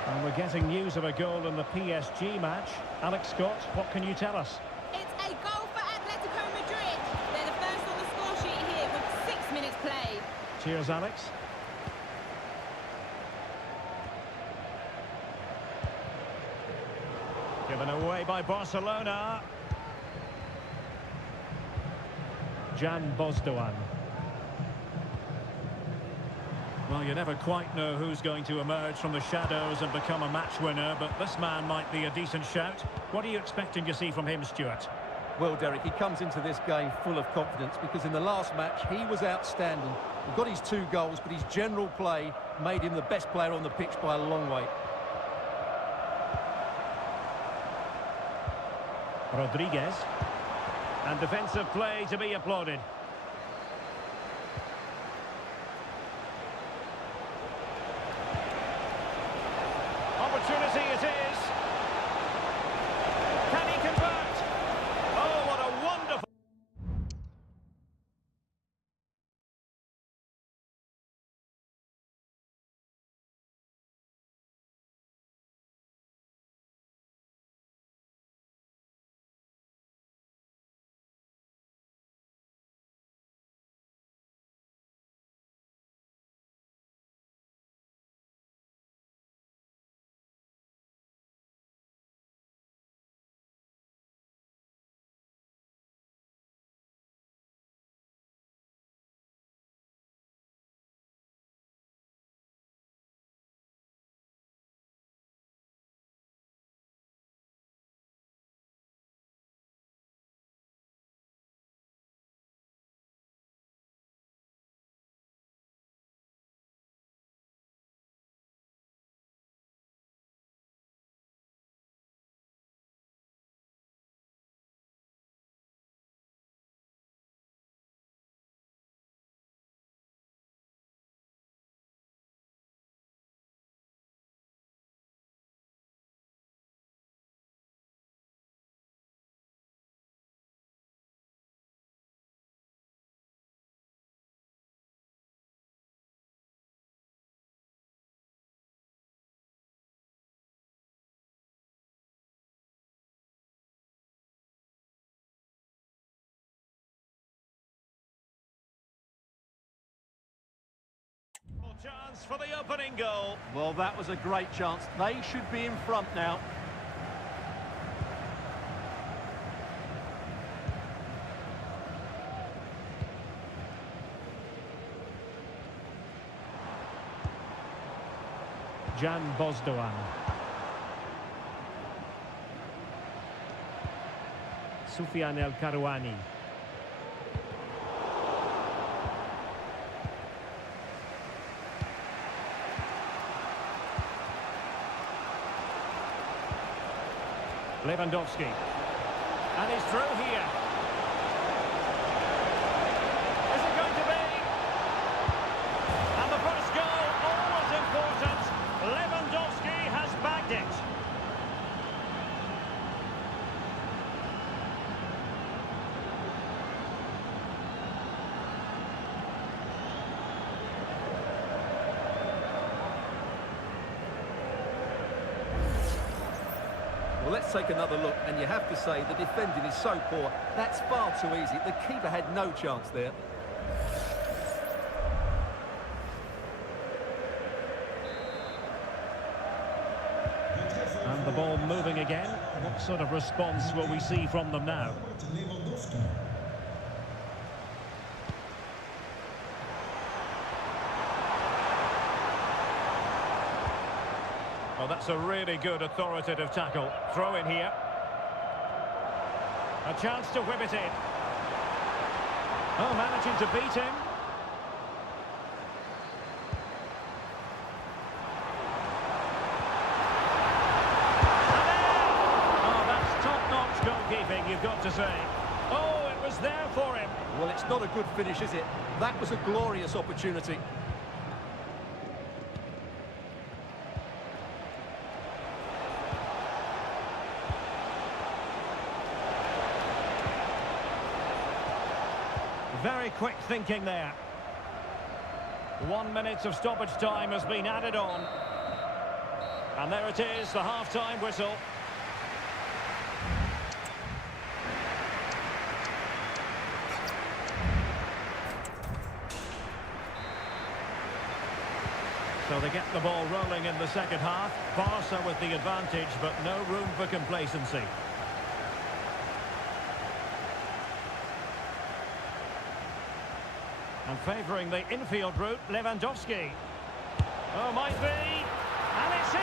And we're getting news of a goal in the PSG match. Alex Scott, what can you tell us? It's a goal for Atletico Madrid. They're the first on the score sheet here with 6 minutes played. Cheers, Alex. Given away by Barcelona. Jan Bozdogan. Well, you never quite know who's going to emerge from the shadows and become a match winner, but this man might be a decent shout. What are you expecting to see from him, Stuart? Well, Derek, he comes into this game full of confidence because in the last match, he was outstanding. He got his 2 goals, but his general play made him the best player on the pitch by a long way. Rodriguez. And defensive play to be applauded. Opportunity it is. Can he convert? Oh, what a wonderful... Chance for the opening goal. Well, that was a great chance. They should be in front now. Jan Bozdogan. Soufiane El Karouani. Lewandowski. And he's through here. Is it going to be? And the first goal, always important. Lewandowski has bagged it. Well, let's take another look, and you have to say the defending is so poor. That's far too easy. The keeper had no chance there. And the ball moving again. What sort of response will we see from them now? Well, that's a really good authoritative tackle. Throw in here. A chance to whip it in. Oh, managing to beat him. Oh, that's top-notch goalkeeping, you've got to say. Oh, it was there for him. Well, it's not a good finish, is it? That was a glorious opportunity. Very quick thinking there. 1 minute of stoppage time has been added on. And there it is, the half-time whistle. So they get the ball rolling in the second half. Barca with the advantage, but no room for complacency. And favouring the infield route, Lewandowski. Oh, might be. And it's in!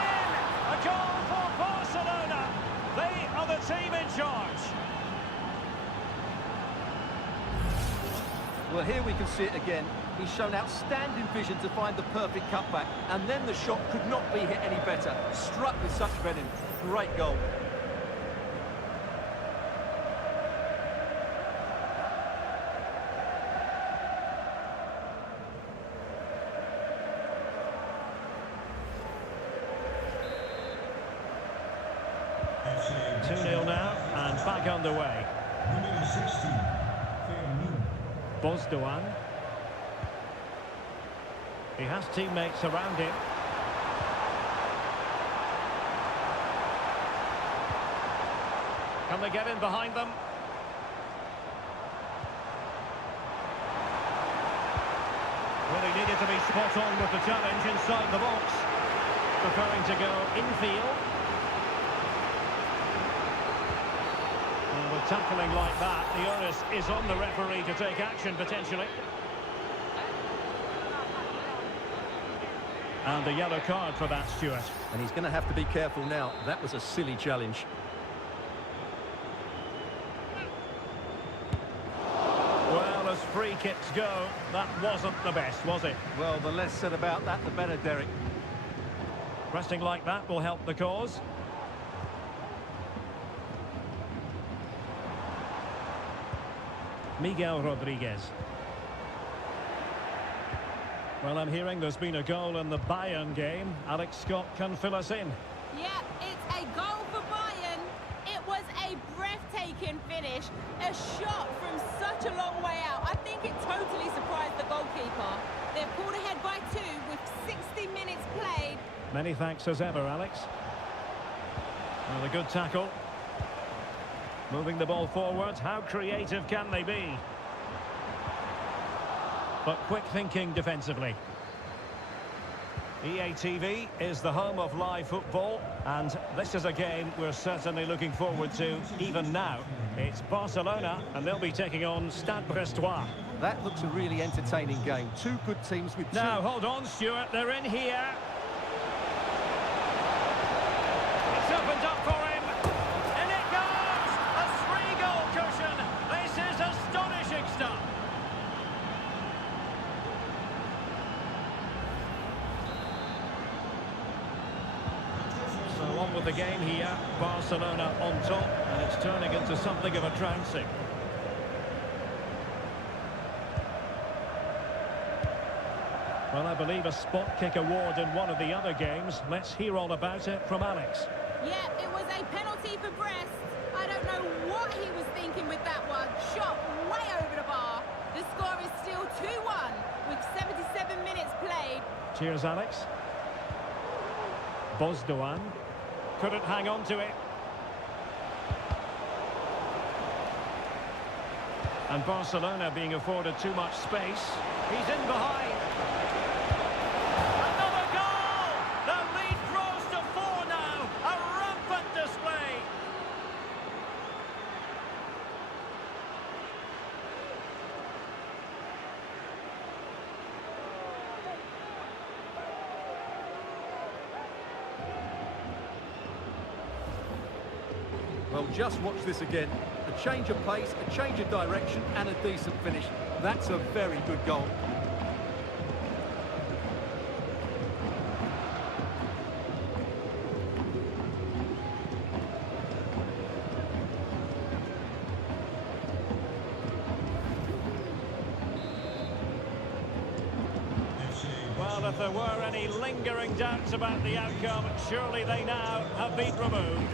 A goal for Barcelona. They are the team in charge. Well, here we can see it again. He's shown outstanding vision to find the perfect cutback, and then the shot could not be hit any better. Struck with such venom. Great goal. FC 2-0 now, and back underway. Nummer 16, Bosdoan. He has teammates around him. Can they get in behind them? Well, he needed to be spot on with the challenge inside the box. Preferring to go infield. And with tackling like that, the onus is on the referee to take action potentially. And a yellow card for that, Stuart. And he's going to have to be careful now. That was a silly challenge. Well, as free kicks go, that wasn't the best, was it? Well, the less said about that, the better, Derek. Pressing like that will help the cause. Miguel Rodriguez. Well, I'm hearing there's been a goal in the Bayern game. Alex Scott can fill us in. Yeah, it's a goal for Bayern. It was a breathtaking finish. A shot from such a long way out. I think it totally surprised the goalkeeper. They're pulled ahead by 2 with 60 minutes played. Many thanks as ever, Alex. Well, a good tackle. Moving the ball forward. How creative can they be? But quick thinking defensively. EA TV is the home of live football, and this is a game we're certainly looking forward to even now. It's Barcelona, and they'll be taking on Stade Brestois. That looks a really entertaining game. Two good teams with two... Now, hold on, Stuart, they're in here. It's opened up for him. And it goes! A 3-goal cushion. This is astonishing stuff. So on with the game here. Barcelona on top, and it's turning into something of a trouncing. Well, I believe a spot kick award in one of the other games. Let's hear all about it from Alex. Yeah, it was a penalty for Brest. I don't know what he was thinking with that one. Shot way over the bar. The score is still 2-1 with 77 minutes played. Cheers, Alex. Bosdoan couldn't hang on to it. And Barcelona being afforded too much space. He's in behind. Another goal! The lead grows to 4 now. A rampant display. Well, just watch this again. A change of pace, a change of direction, and a decent finish. That's a very good goal. Well, if there were any lingering doubts about the outcome, surely they now have been removed.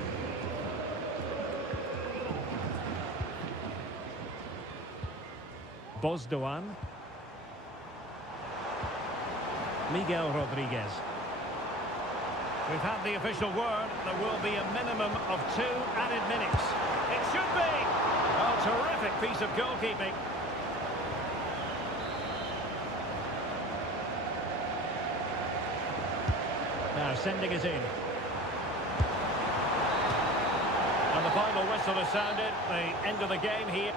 Bozdoan. Miguel Rodriguez. We've had the official word. There will be a minimum of 2 added minutes. It should be! Oh, terrific piece of goalkeeping. Now sending it in. And the final whistle has sounded. The end of the game here.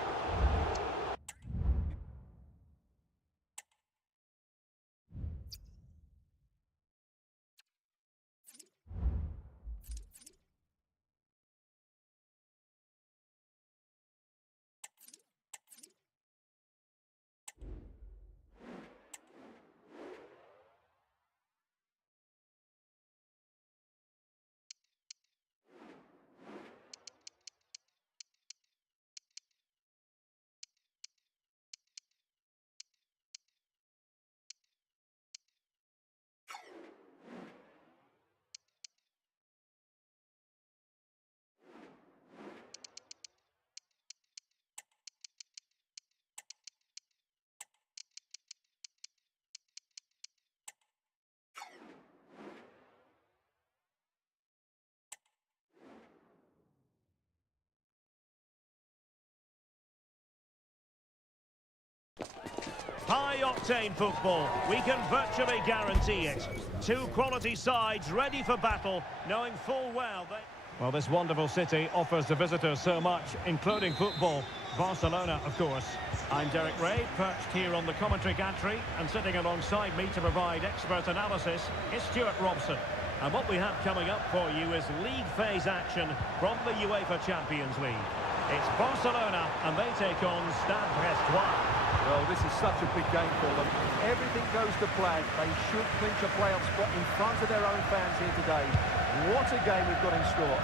High-octane football, we can virtually guarantee it. 2 quality sides ready for battle, knowing full well they... Well, this wonderful city offers the visitors so much, including football. Barcelona, of course. I'm Derek Ray, perched here on the commentary gantry, and sitting alongside me to provide expert analysis is Stuart Robson. And what we have coming up for you is league phase action from the UEFA Champions League. It's Barcelona, and they take on Stade Brestois. Well, this is such a big game for them. Everything goes to plan. They should clinch a playoff spot in front of their own fans here today. What a game we've got in store.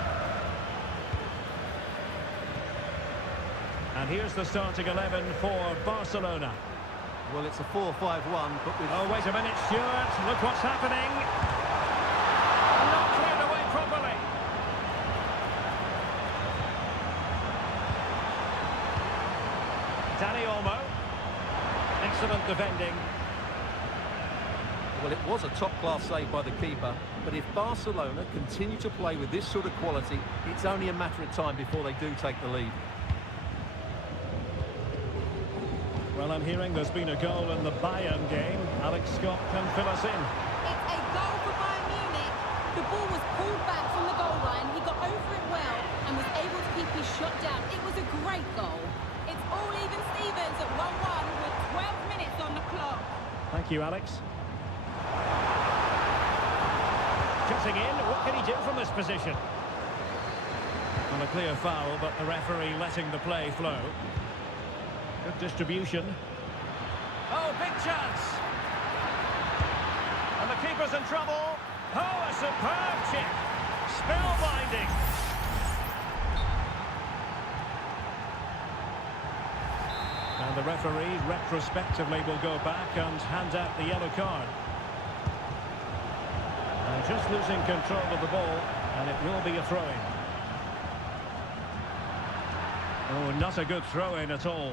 And here's the starting 11 for Barcelona. Well, it's a 4-5-1, but with... Oh, wait a minute, Stuart. Look what's happening. Not cleared away properly. Dani Olmo. Excellent defending. Well, it was a top-class save by the keeper, but if Barcelona continue to play with this sort of quality, it's only a matter of time before they do take the lead. Well, I'm hearing there's been a goal in the Bayern game. Alex Scott can fill us in. It's a goal for Bayern Munich. The ball was pulled back from the goal line. He got over it well and was able to keep his shot down. It was a great goal. It's all even Stevens at 1-1 with 12 minutes on the clock. Thank you, Alex. Cutting in, what can he do from this position? Well, a clear foul, but the referee letting the play flow. Good distribution. Oh, big chance! And the keeper's in trouble. Oh, a superb chip! Spellbinding! And the referee retrospectively will go back and hand out the yellow card. And just losing control of the ball, and it will be a throw-in. Oh, not a good throw-in at all.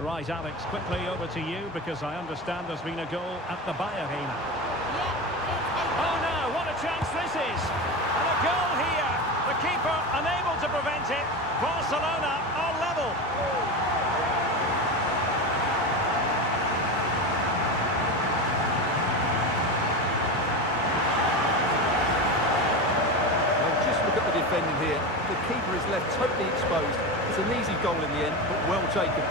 Right, Alex, quickly over to you, because I understand there's been a goal at the Bayer Arena. Oh no, what a chance this is! And a goal here! The keeper unable to prevent it. Barcelona are level. Well, just look at the defending here. The keeper is left totally exposed. It's an easy goal in the end, but well taken.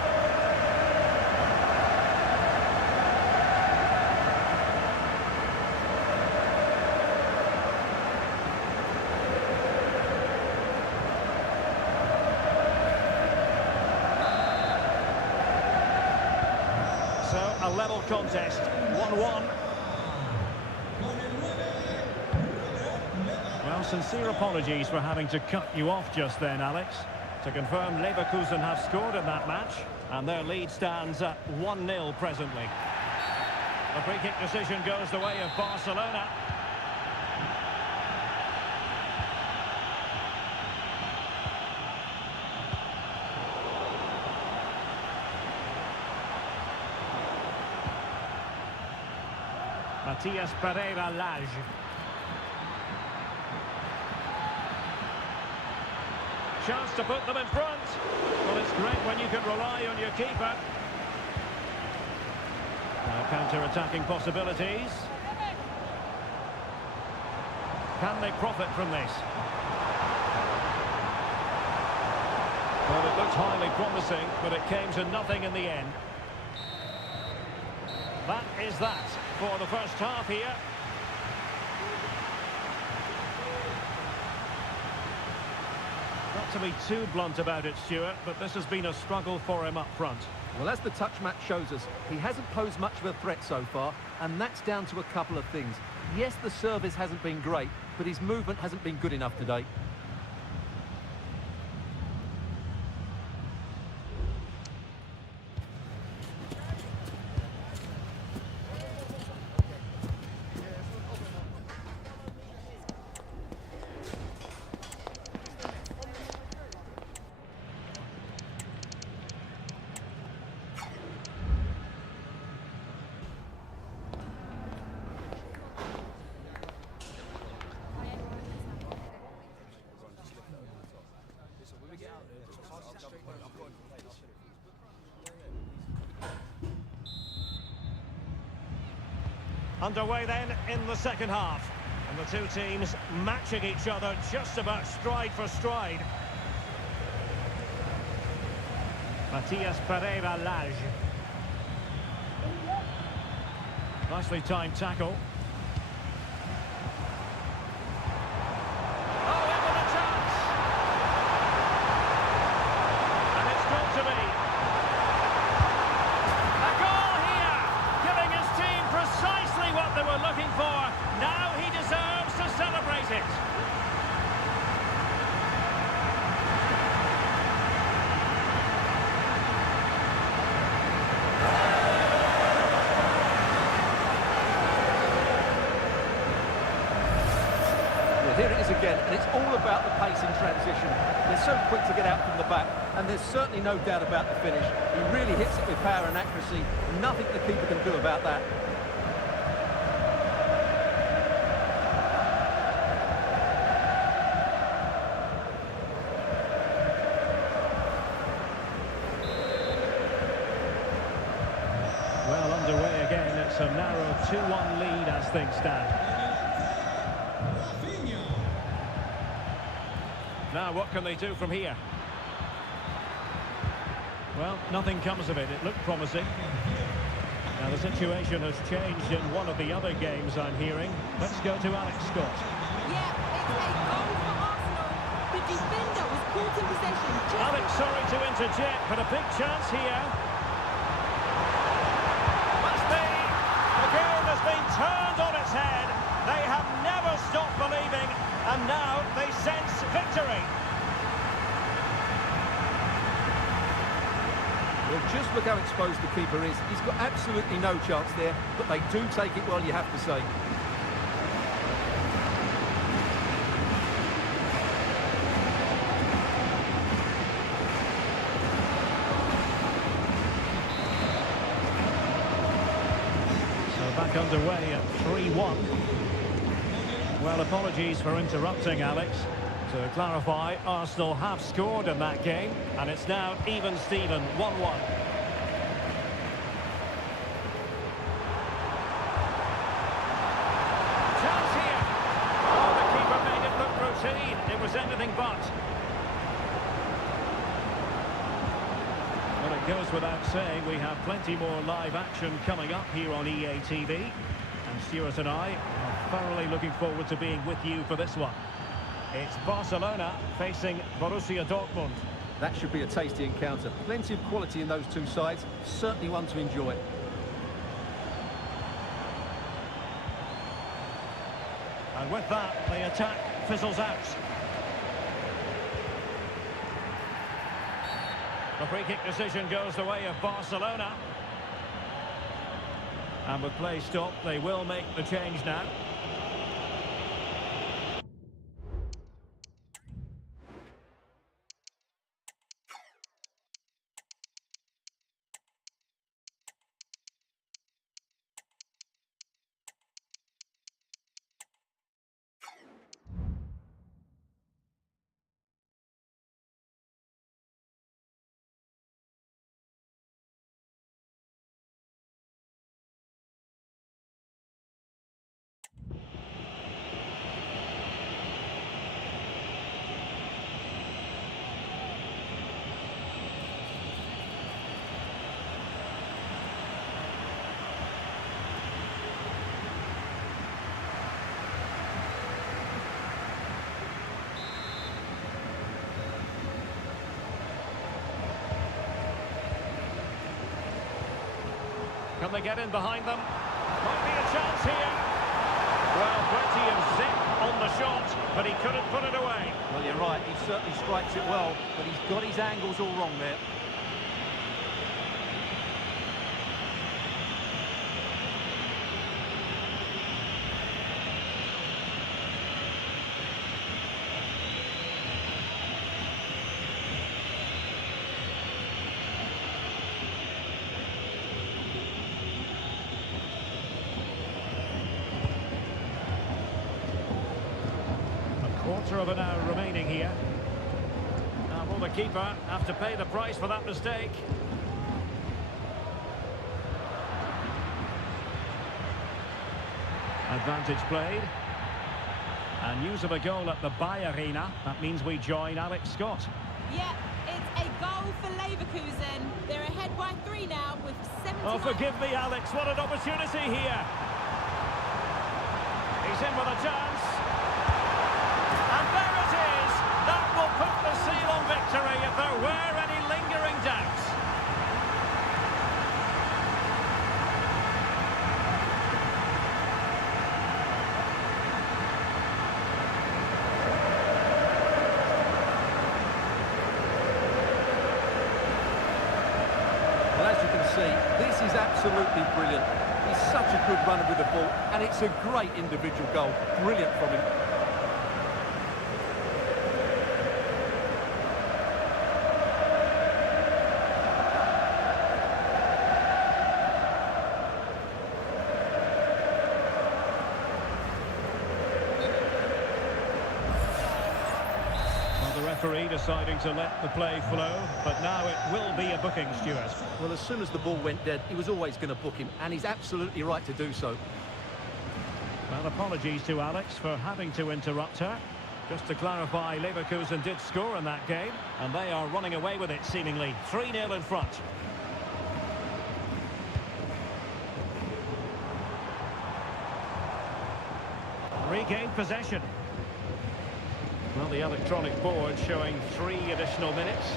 A level contest, 1-1. Well, sincere apologies for having to cut you off just then, Alex. To confirm, Leverkusen have scored in that match. And their lead stands at 1-0 presently. The free kick decision goes the way of Barcelona. Matias Pereira-Lage. Chance to put them in front. Well, it's great when you can rely on your keeper. Now counter-attacking possibilities. Can they profit from this? Well, it looked highly promising, but it came to nothing in the end. That is that for the first half here. Not to be too blunt about it, Stuart, but this has been a struggle for him up front. Well, as the touch match shows us, he hasn't posed much of a threat so far, and that's down to a couple of things. Yes, the service hasn't been great, but his movement hasn't been good enough today. Underway then in the second half. And the two teams matching each other just about stride for stride. Matias Pereira-Lage. Nicely timed tackle. Oh, into the chance! And it's got to be. A goal here! Giving his team precisely what they were looking for. Now he deserves to celebrate it. Here it is again, and it's all about the pace in transition. They're so quick to get out from the back, and there's certainly no doubt about the finish. He really hits it with power and accuracy. Nothing the keeper can do about that. Well, underway again. It's a narrow 2-1 lead as things stand. Now, what can they do from here? Well, nothing comes of it. It looked promising. Now, the situation has changed in one of the other games, I'm hearing. Let's go to Alex Scott. Yeah, it's a goal for Arsenal. The defender was caught in possession. Alex, sorry to interject, but a big chance here. Must be. The game has been turned on its head. They have never stopped believing, and now they sense victory. Well, just look how exposed the keeper is. He's got absolutely no chance there, but they do take it well, you have to say. So back underway at 3-1. Well, apologies for interrupting, Alex. To clarify, Arsenal have scored in that game, and it's now even Steven, 1-1. Chance here. Oh, the keeper made it look routine. It was anything but. Well, it goes without saying, we have plenty more live action coming up here on EA TV. And Stuart and I are thoroughly looking forward to being with you for this one. It's Barcelona facing Borussia Dortmund. That should be a tasty encounter. Plenty of quality in those two sides. Certainly one to enjoy. And with that, the attack fizzles out. The free kick decision goes the way of Barcelona. And with play stopped, they will make the change now. Can they get in behind them? Might be a chance here. Well, plenty of zip on the shot, but he couldn't put it away. Well, you're right, he certainly strikes it well, but he's got his angles all wrong there. Quarter of an hour remaining here. Now will the keeper have to pay the price for that mistake? Advantage played. And news of a goal at the Bay Arena. That means we join Alex Scott. Yeah, it's a goal for Leverkusen. They're ahead by 3 now with 71. Oh, forgive me, Alex. What an opportunity here. He's in with a chance. And there it is! That will put the seal on victory if there were any lingering doubts. Well, as you can see, this is absolutely brilliant. He's such a good runner with the ball, and it's a great individual goal. Brilliant from him. The referee deciding to let the play flow, but now it will be a booking, Stuart. Well, as soon as the ball went dead, he was always going to book him, and he's absolutely right to do so. Well, apologies to Alex for having to interrupt her. Just to clarify, Leverkusen did score in that game, and they are running away with it, seemingly. 3-0 in front. Regained possession. Well, the electronic board showing 3 additional minutes.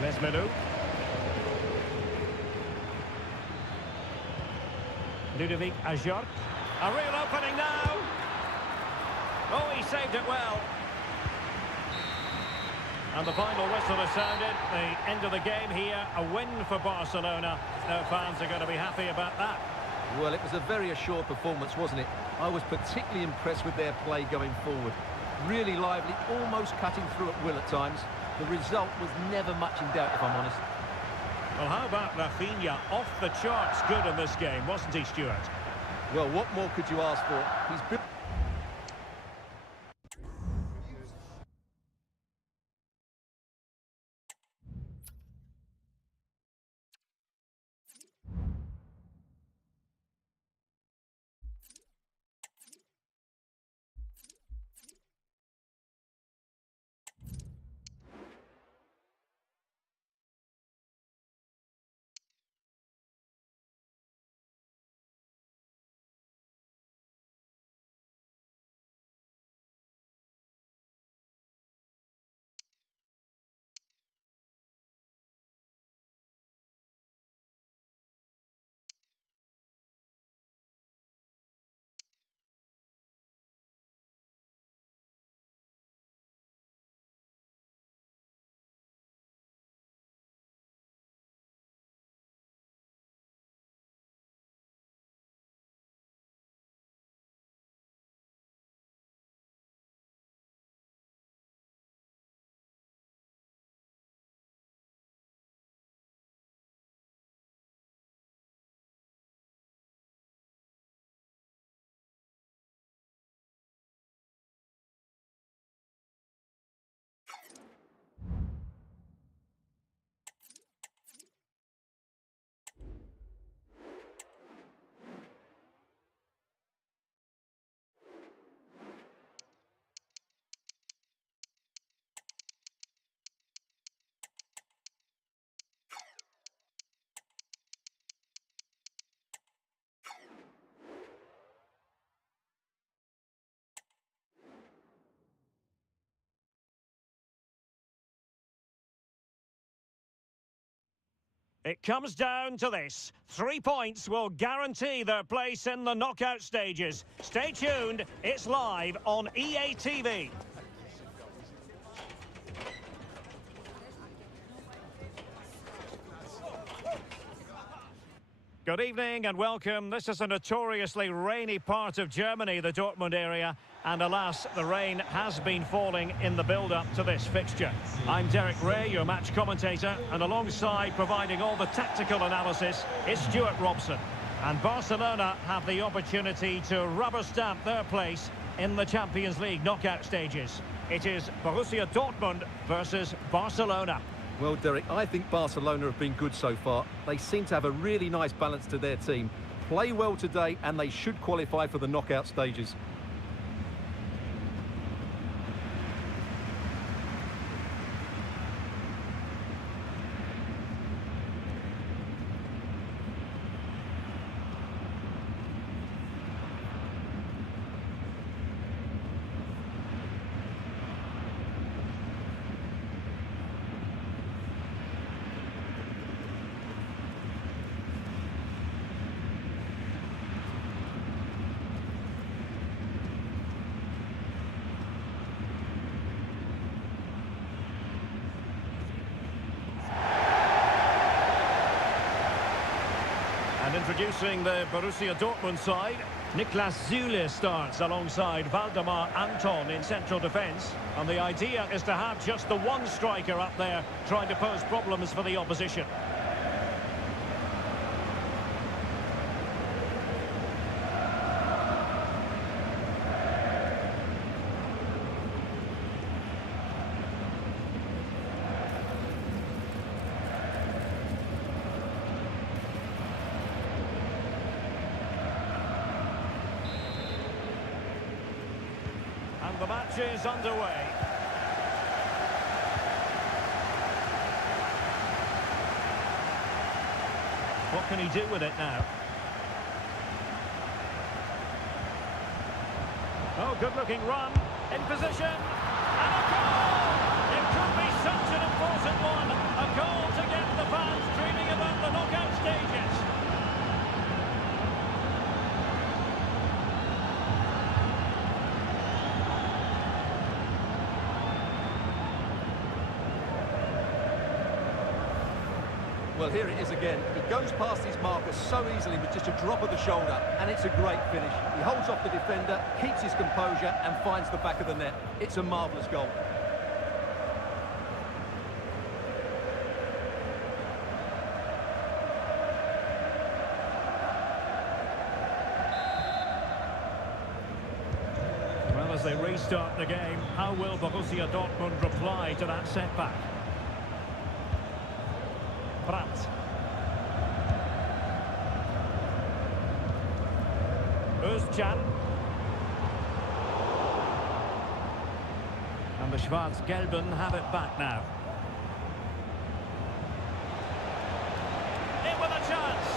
Lesmenu. Ludovic Ajorc. A real opening now. Oh, he saved it well. And the final whistle has sounded. The end of the game here. A win for Barcelona. No fans are going to be happy about that. Well, it was a very assured performance, wasn't it? I was particularly impressed with their play going forward. Really lively, almost cutting through at will at times. The result was never much in doubt, if I'm honest. Well, how about Rafinha? Off the charts good in this game, wasn't he, Stuart? Well, what more could you ask for? He's built It comes down to this. 3 points will guarantee their place in the knockout stages. Stay tuned, it's live on EA TV. Good evening and welcome. This is a notoriously rainy part of Germany, the Dortmund area. And alas, the rain has been falling in the build-up to this fixture. I'm Derek Ray, your match commentator, and alongside providing all the tactical analysis is Stuart Robson. And Barcelona have the opportunity to rubber stamp their place in the Champions League knockout stages. It is Borussia Dortmund versus Barcelona. Well, Derek, I think Barcelona have been good so far. They seem to have a really nice balance to their team. Play well today and they should qualify for the knockout stages. And introducing the Borussia Dortmund side, Niklas Süle starts alongside Waldemar Anton in central defence. And the idea is to have just the one striker up there trying to pose problems for the opposition. The match is underway. What can he do with it now? Oh, good-looking run. In position. And a goal! It could be such an important one. A goal to get the fans dreaming about the knockout stages. Well, here it is again. He goes past his marker so easily with just a drop of the shoulder, and it's a great finish. He holds off the defender, keeps his composure, and finds the back of the net. It's a marvellous goal. Well, as they restart the game, how will Borussia Dortmund reply to that setback? Özcan. And the Schwarz-Gelben have it back now. In with a chance.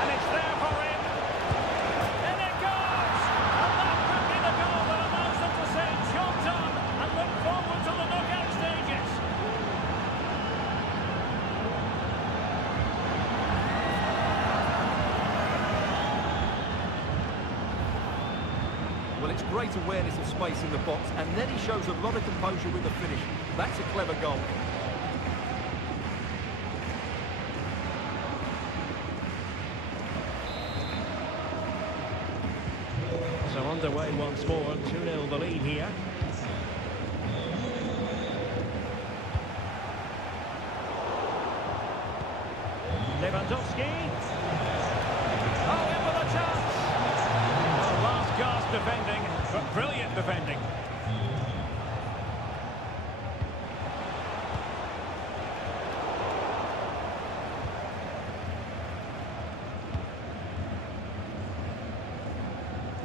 And it's there for him. And it goes! And that could be the goal that allows them to say job done and look forward to the knockout stages. Well, it's great awareness of space in the box, and then he shows a lot of composure with the finish. That's a clever goal. So underway once more, 2-0 the lead here. Lewandowski. Oh, in with a chance. Well, last gasp defending, but brilliant defending.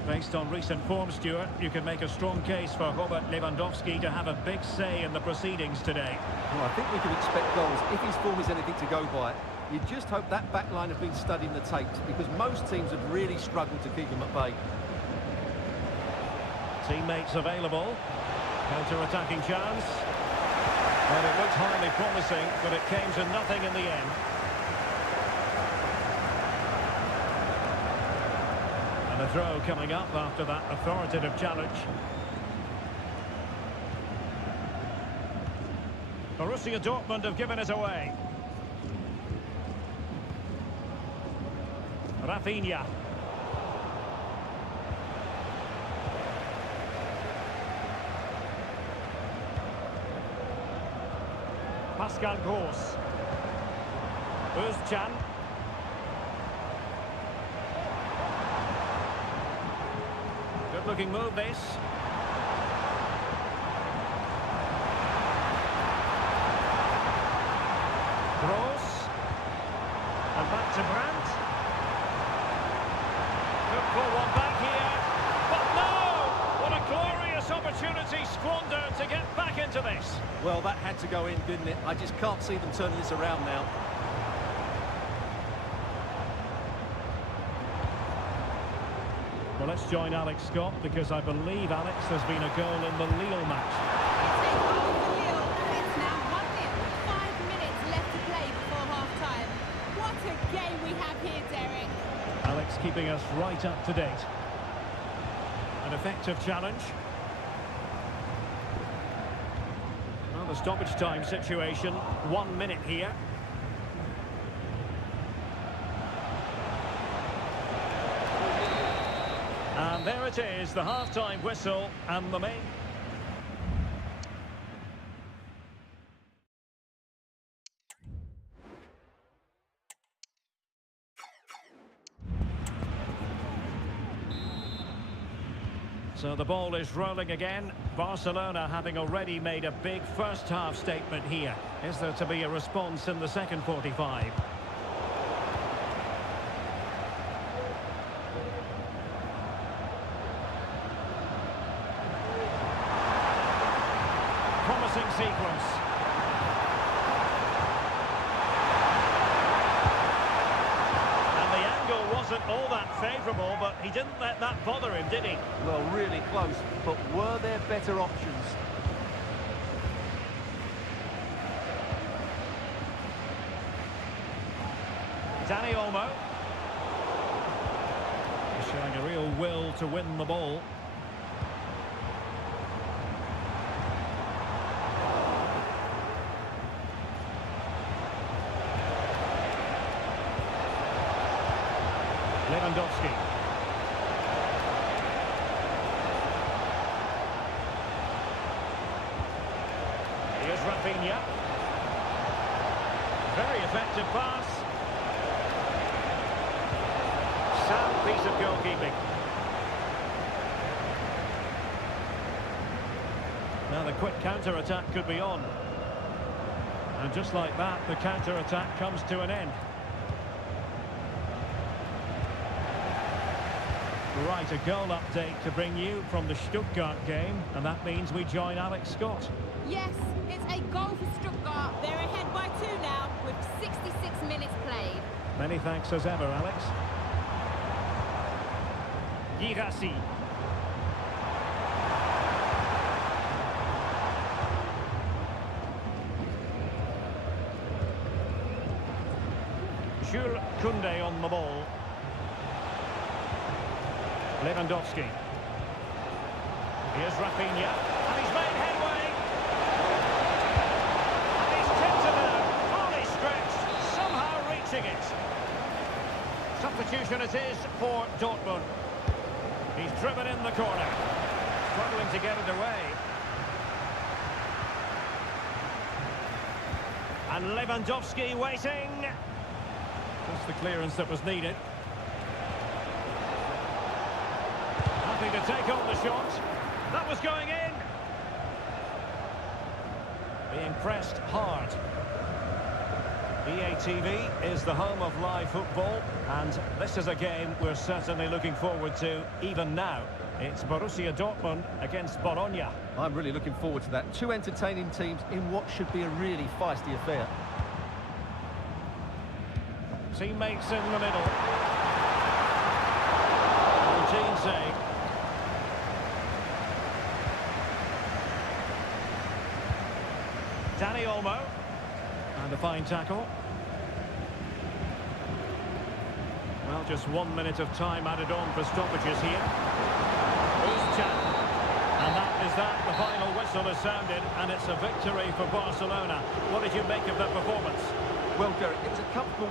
Based on recent form, Stuart, you can make a strong case for Robert Lewandowski to have a big say in the proceedings today. Well, I think we can expect goals if his form is anything to go by. You just hope that back line have been studying the tapes, because most teams have really struggled to keep them at bay. Teammates available. Counter-attacking chance. Well, it looked highly promising, but it came to nothing in the end. And a throw coming up after that authoritative challenge. Borussia Dortmund have given it away. Rafinha. Pascal Gross. Özcan. Good looking move this. Gross. And back to Brandt. Could pull one back here. But no! What a glorious opportunity squandered to get back into this. Well, that had to go in, didn't it? I just can't see them turning this around now. Well, let's join Alex Scott, because I believe, Alex, there's been a goal in the Lille match. It's a goal for Lille. It's now 1-0. 5 minutes left to play before half-time. What a game we have here, Derek. Alex keeping us right up to date. An effective challenge. Well, the stoppage time situation, 1 minute here. And there it is, the half-time whistle and the main... So the ball is rolling again. Barcelona having already made a big first-half statement here. Is there to be a response in the second 45? Promising sequence. And the angle wasn't all that favourable, but he didn't let that bother him, did he? Well, really close, but were there better options? Dani Olmo. Showing a real will to win the ball. Lewandowski. Here's Rafinha. Very effective pass. Sound piece of goalkeeping. Now the quick counter-attack could be on. And just like that, the counter-attack comes to an end. Right, a goal update to bring you from the Stuttgart game, and that means we join Alex Scott. Yes, it's a goal for Stuttgart. They're ahead by 2 now with 66 minutes played. Many thanks as ever, Alex. Girassi. Jules Koundé on the ball. Lewandowski. Here's Rafinha, and he's made headway. And he's tipped it out, fully stretched, somehow reaching it. Substitution it is for Dortmund. He's driven in the corner, struggling to get it away. And Lewandowski waiting. Just the clearance that was needed. To take on the shot. That was going in. Being pressed hard. EA TV is the home of live football, and this is a game we're certainly looking forward to even now. It's Borussia Dortmund against Bologna. I'm really looking forward to that. Two entertaining teams in what should be a really feisty affair. Teammates in the middle. Routine save. Danny Olmo. And a fine tackle. Well, just 1 minute of time added on for stoppages here. And that is that. The final whistle has sounded, and it's a victory for Barcelona. What did you make of that performance? Well, Derek, it was a comfortable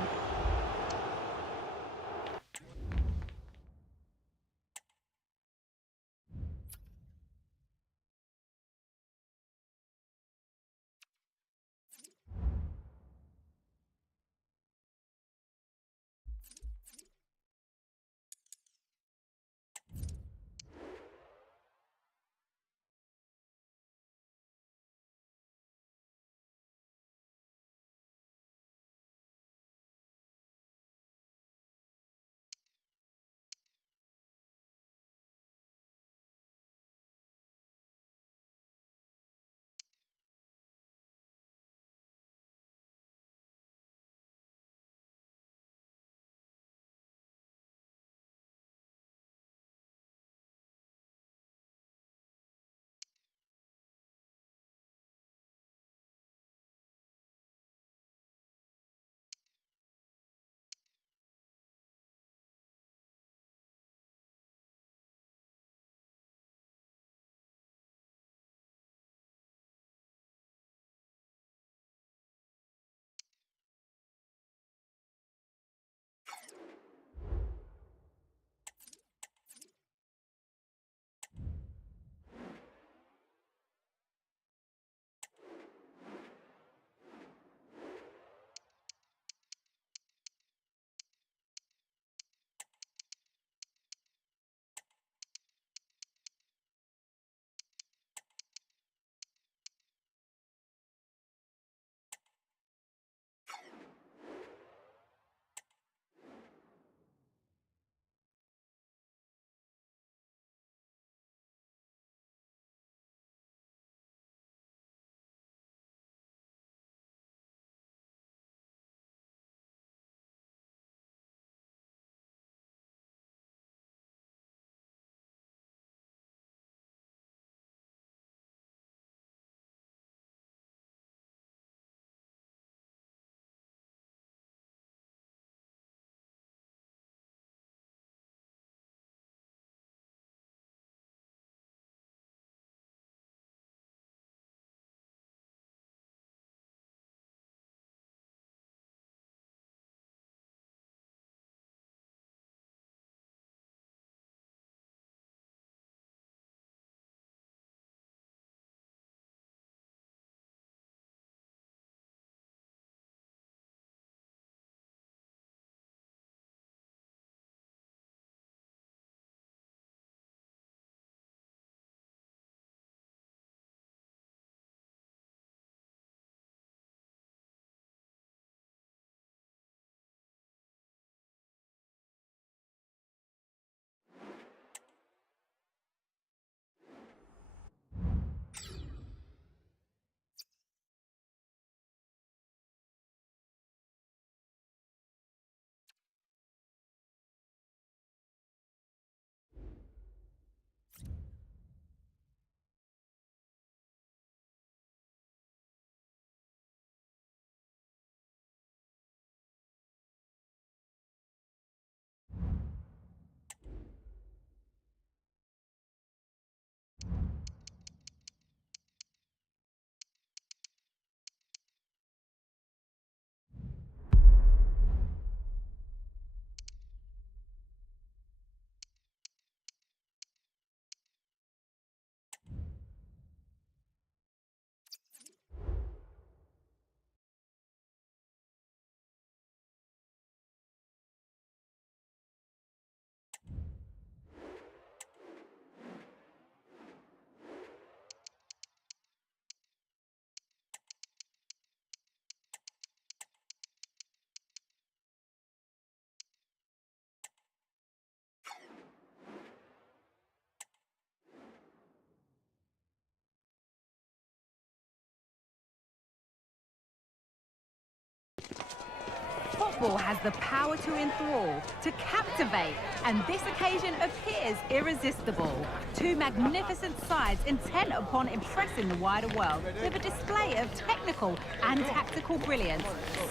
football has the power to enthrall, to captivate, and this occasion appears irresistible. Two magnificent sides intent upon impressing the wider world with a display of technical and tactical brilliance.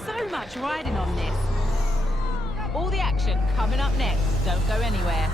So much riding on this. All the action coming up next. Don't go anywhere.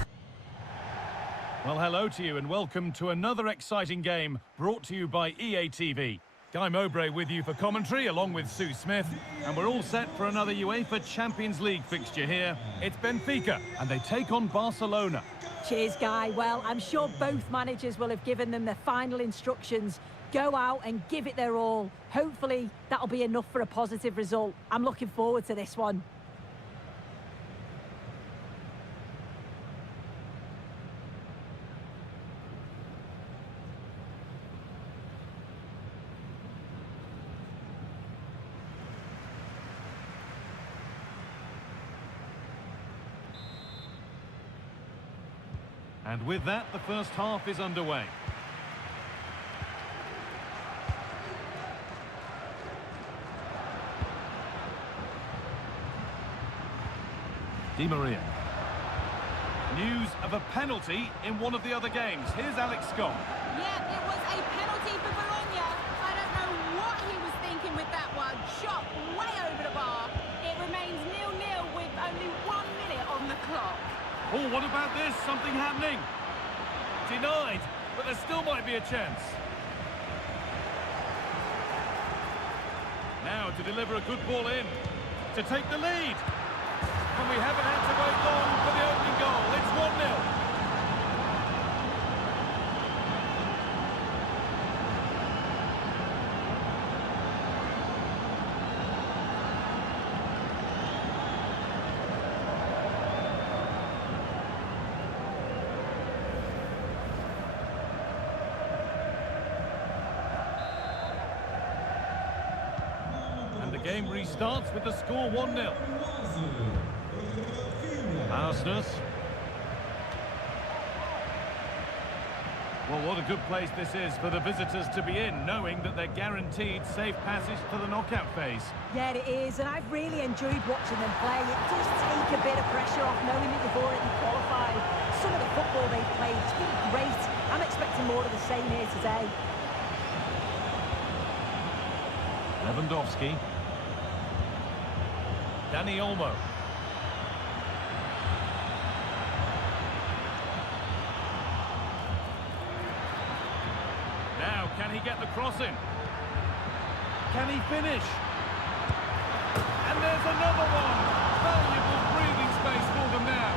Well, hello to you and welcome to another exciting game brought to you by EA TV. Guy Mowbray with you for commentary along with Sue Smith, and we're all set for another UEFA Champions League fixture here. It's Benfica and they take on Barcelona. Cheers, Guy. Well, I'm sure both managers will have given them their final instructions. Go out and give it their all. Hopefully that'll be enough for a positive result. I'm looking forward to this one. And with that, the first half is underway. Di Maria. News of a penalty in one of the other games. Here's Alex Scott. Yeah, it was a penalty for Bologna. I don't know what he was thinking with that one. Shot way over the bar. It remains 0-0 with only 1 minute on the clock. Oh, what about this? Something happening. Denied, but there still might be a chance. Now to deliver a good ball in, to take the lead. And we haven't had to wait long for the opening goal. It's 1-0. And the game restarts with the score 1-0. Arsenal. Well, what a good place this is for the visitors to be in, knowing that they're guaranteed safe passage to the knockout phase. Yeah, it is, and I've really enjoyed watching them play. It does take a bit of pressure off knowing that you've already qualified. Some of the football they've played has been great. I'm expecting more of the same here today. Lewandowski. Dani Olmo. Now, can he get the cross in? Can he finish? And there's another one! Valuable breathing space for them now.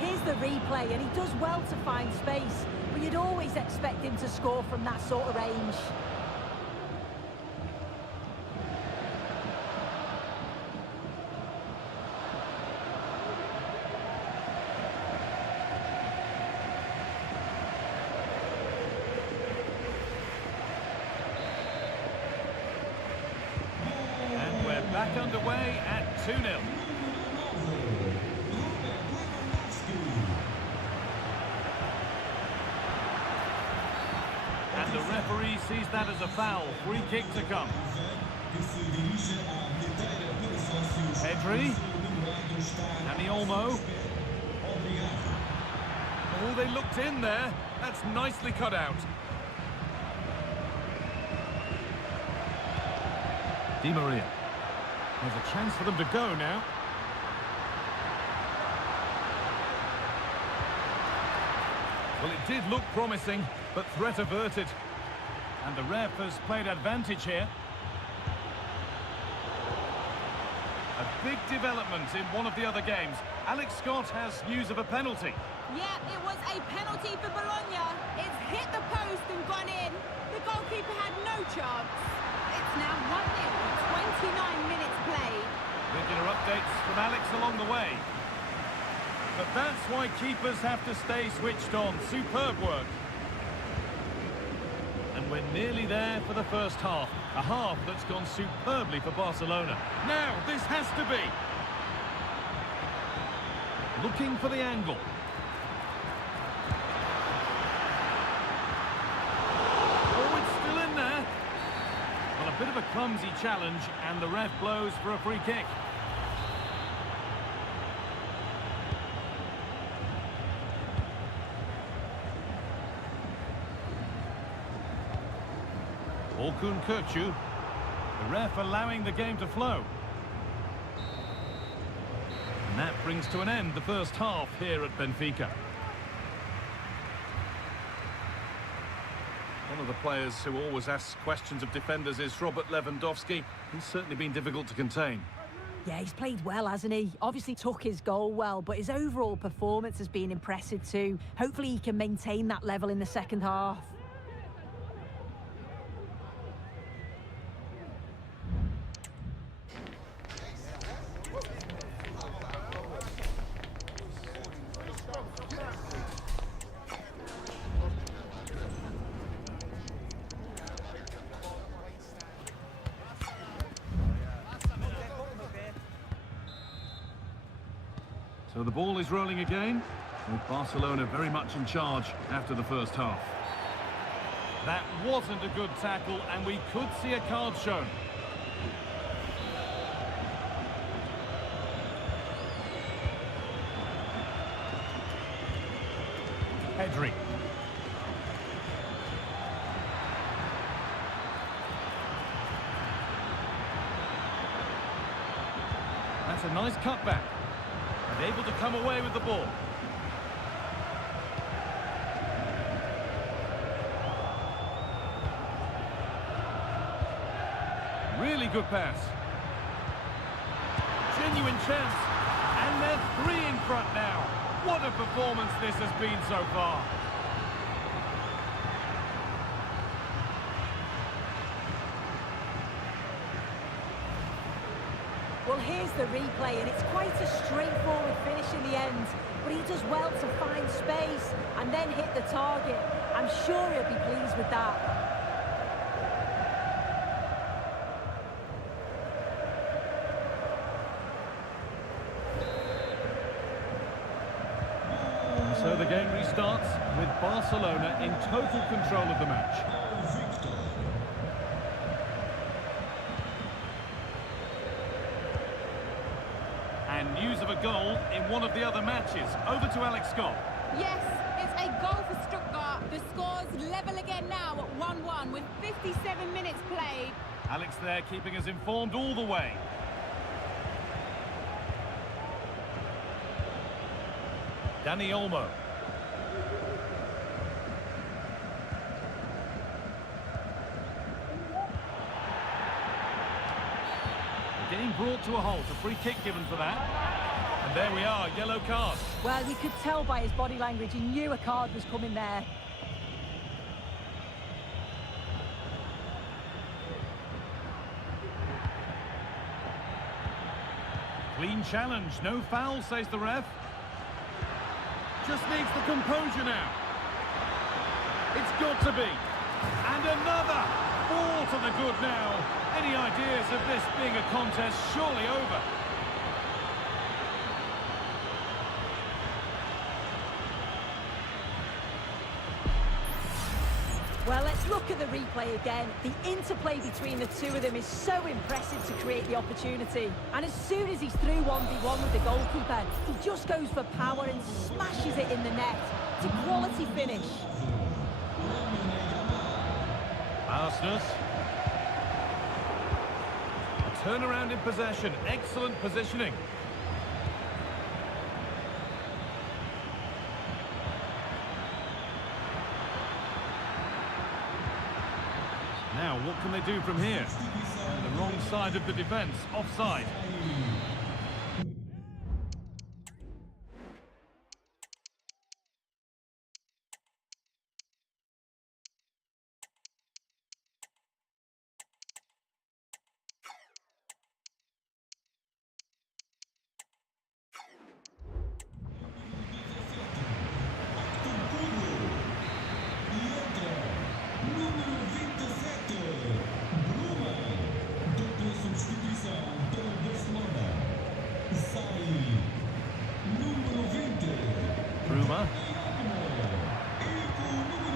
Here's the replay, and he does well to find space, but you'd always expect him to score from that sort of range. And we're back underway at 2-0. And the referee sees that as a foul. Free kick to come. Pedri. Dani Olmo. Oh, they looked in there. That's nicely cut out. Di Maria. There's a chance for them to go now. Well, it did look promising, but threat averted. And the ref has played advantage here. A big development in one of the other games. Alex Scott has news of a penalty. Yeah, it was a penalty for Bologna. It's hit the post and gone in. The goalkeeper had no chance. It's now 1-0 with 29 minutes played. Regular updates from Alex along the way. But that's why keepers have to stay switched on. Superb work. And we're nearly there for the first half. A half that's gone superbly for Barcelona. Now, this has to be. Looking for the angle. Oh, it's still in there. Well, a bit of a clumsy challenge, and the ref blows for a free kick. Orkun Kökçü, the ref allowing the game to flow. And that brings to an end the first half here at Benfica. One of the players who always asks questions of defenders is Robert Lewandowski. He's certainly been difficult to contain. Yeah, he's played well, hasn't he? Obviously took his goal well, but his overall performance has been impressive too. Hopefully he can maintain that level in the second half. So the ball is rolling again, with Barcelona very much in charge after the first half. That wasn't a good tackle, and we could see a card shown. Pedri. That's a nice cutback. And able to come away with the ball. Really good pass. Genuine chance. And they're 3 in front now. What a performance this has been so far. Well, here's the replay, and it's quite a straightforward finish in the end. But he does well to find space and then hit the target. I'm sure he'll be pleased with that. So the game restarts with Barcelona in total control of the match. And news of a goal in one of the other matches. Over to Alex Scott. Yes, it's a goal for Stuttgart. The score's level again now at 1-1 with 57 minutes played. Alex there keeping us informed all the way. Dani Olmo. Getting brought to a halt, a free kick given for that. And there we are, yellow card. Well, you could tell by his body language, he knew a card was coming there. Clean challenge, no foul, says the ref. Just needs the composure now. It's got to be. And another. Ball to the good now. Any ideas of this being a contest surely over? Well, let's look at the replay again. The interplay between the two of them is so impressive to create the opportunity. And as soon as he's through 1v1 with the goalkeeper, he just goes for power and smashes it in the net. It's a quality finish. Arsenal. A turnaround in possession. Excellent positioning. Now, what can they do from here? The wrong side of the defence, offside. power.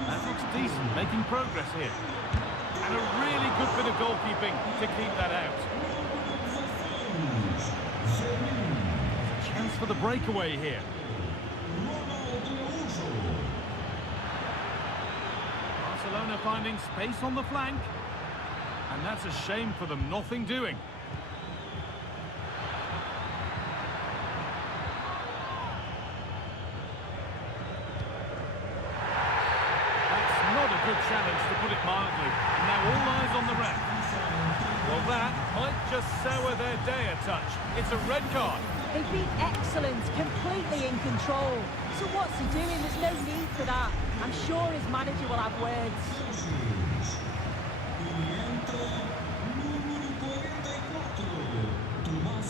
That looks decent, making progress here. And a really good bit of goalkeeping to keep that out. There's a chance for the breakaway here. Barcelona finding space on the flank. And that's a shame for them, nothing doing. Good challenge, to put it mildly. Now all eyes on the ref. Well, that might just sour their day a touch. It's a red card. They've been excellent, completely in control. So what's he doing? There's no need for that. I'm sure his manager will have words.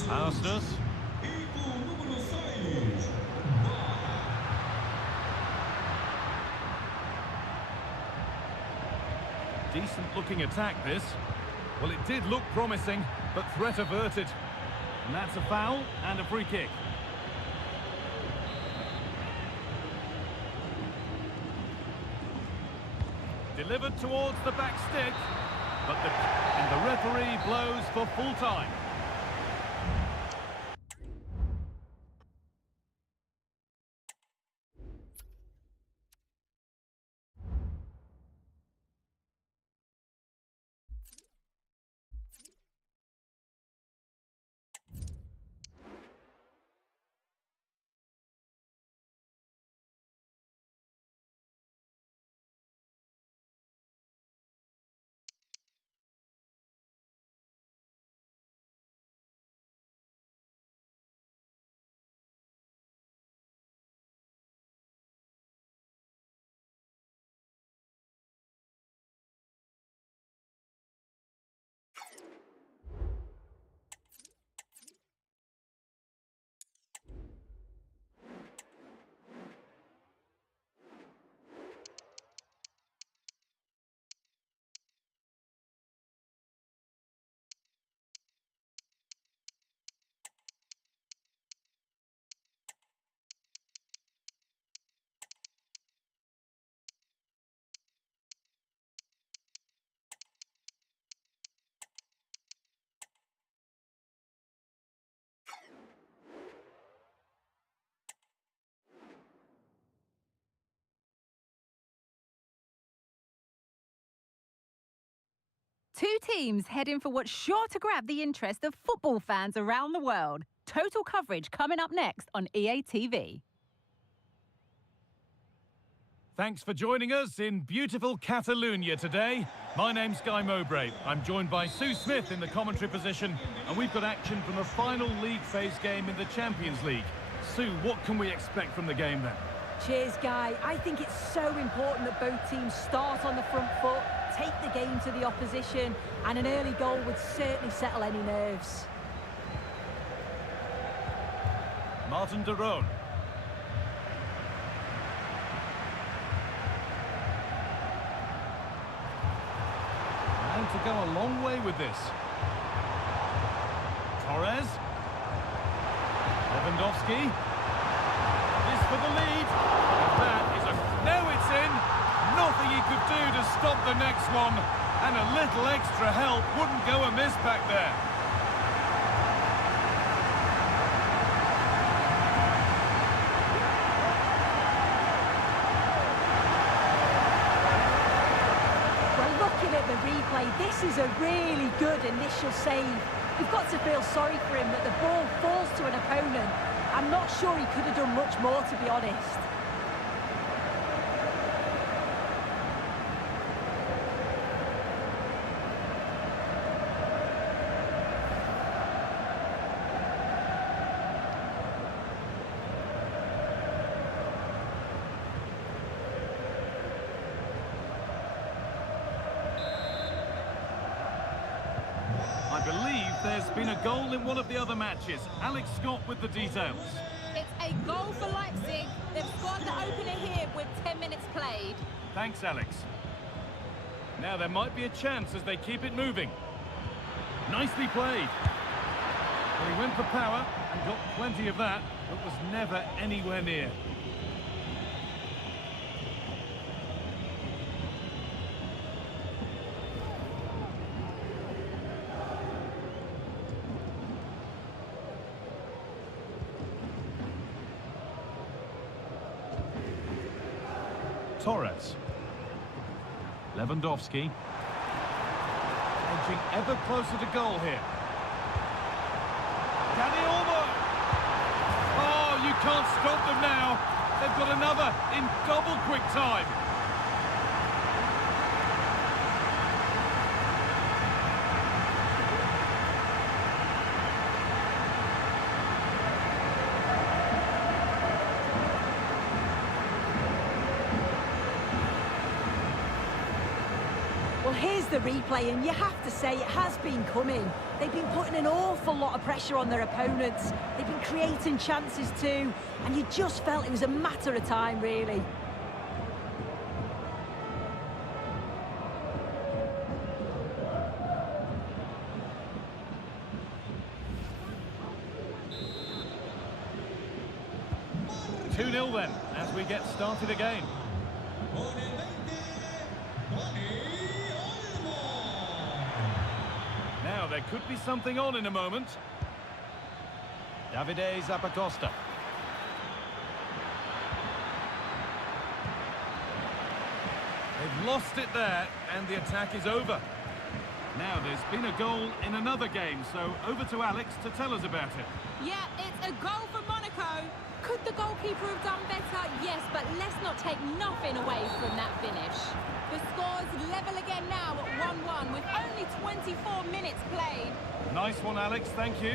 Arsenal. Decent-looking attack, this. Well, it did look promising, but threat averted. And that's a foul and a free kick. Delivered towards the back stick, but the referee blows for full time. Two teams heading for what's sure to grab the interest of football fans around the world. Total coverage coming up next on EA TV. Thanks for joining us in beautiful Catalonia today. My name's Guy Mowbray. I'm joined by Sue Smith in the commentary position, and we've got action from the final league phase game in the Champions League. Sue, what can we expect from the game then? Cheers, Guy. I think it's so important that both teams start on the front foot, take the game to the opposition, and an early goal would certainly settle any nerves. Martin de Roon. And to go a long way with this. Torres. Lewandowski. This for the lead. And that is a... No, it's in. Nothing he could do to stop the next one. And a little extra help wouldn't go amiss back there. This is a really good initial save. You've got to feel sorry for him that the ball falls to an opponent. I'm not sure he could have done much more, to be honest. I believe there's been a goal in one of the other matches. Alex Scott with the details. It's a goal for Leipzig. They've scored the opener here with 10 minutes played. Thanks, Alex. Now there might be a chance as they keep it moving. Nicely played. Well, he went for power and got plenty of that, but was never anywhere near. Torres. Lewandowski. Edging ever closer to goal here. Danny Olmo! Oh, you can't stop them now. They've got another in double quick time. Well, here's the replay, and you have to say it has been coming. They've been putting an awful lot of pressure on their opponents. They've been creating chances too, and you just felt it was a matter of time, really. Two-nil then, as we get started again. Now, there could be something on in a moment. Davide Zappacosta. They've lost it there, and the attack is over. Now, there's been a goal in another game, so over to Alex to tell us about it. Yeah, it's a goal for Monaco. Could the goalkeeper have done better? Yes, but let's not take nothing away from that finish. The score's level again now at 1-1 with only 24 minutes played. Nice one, Alex, thank you.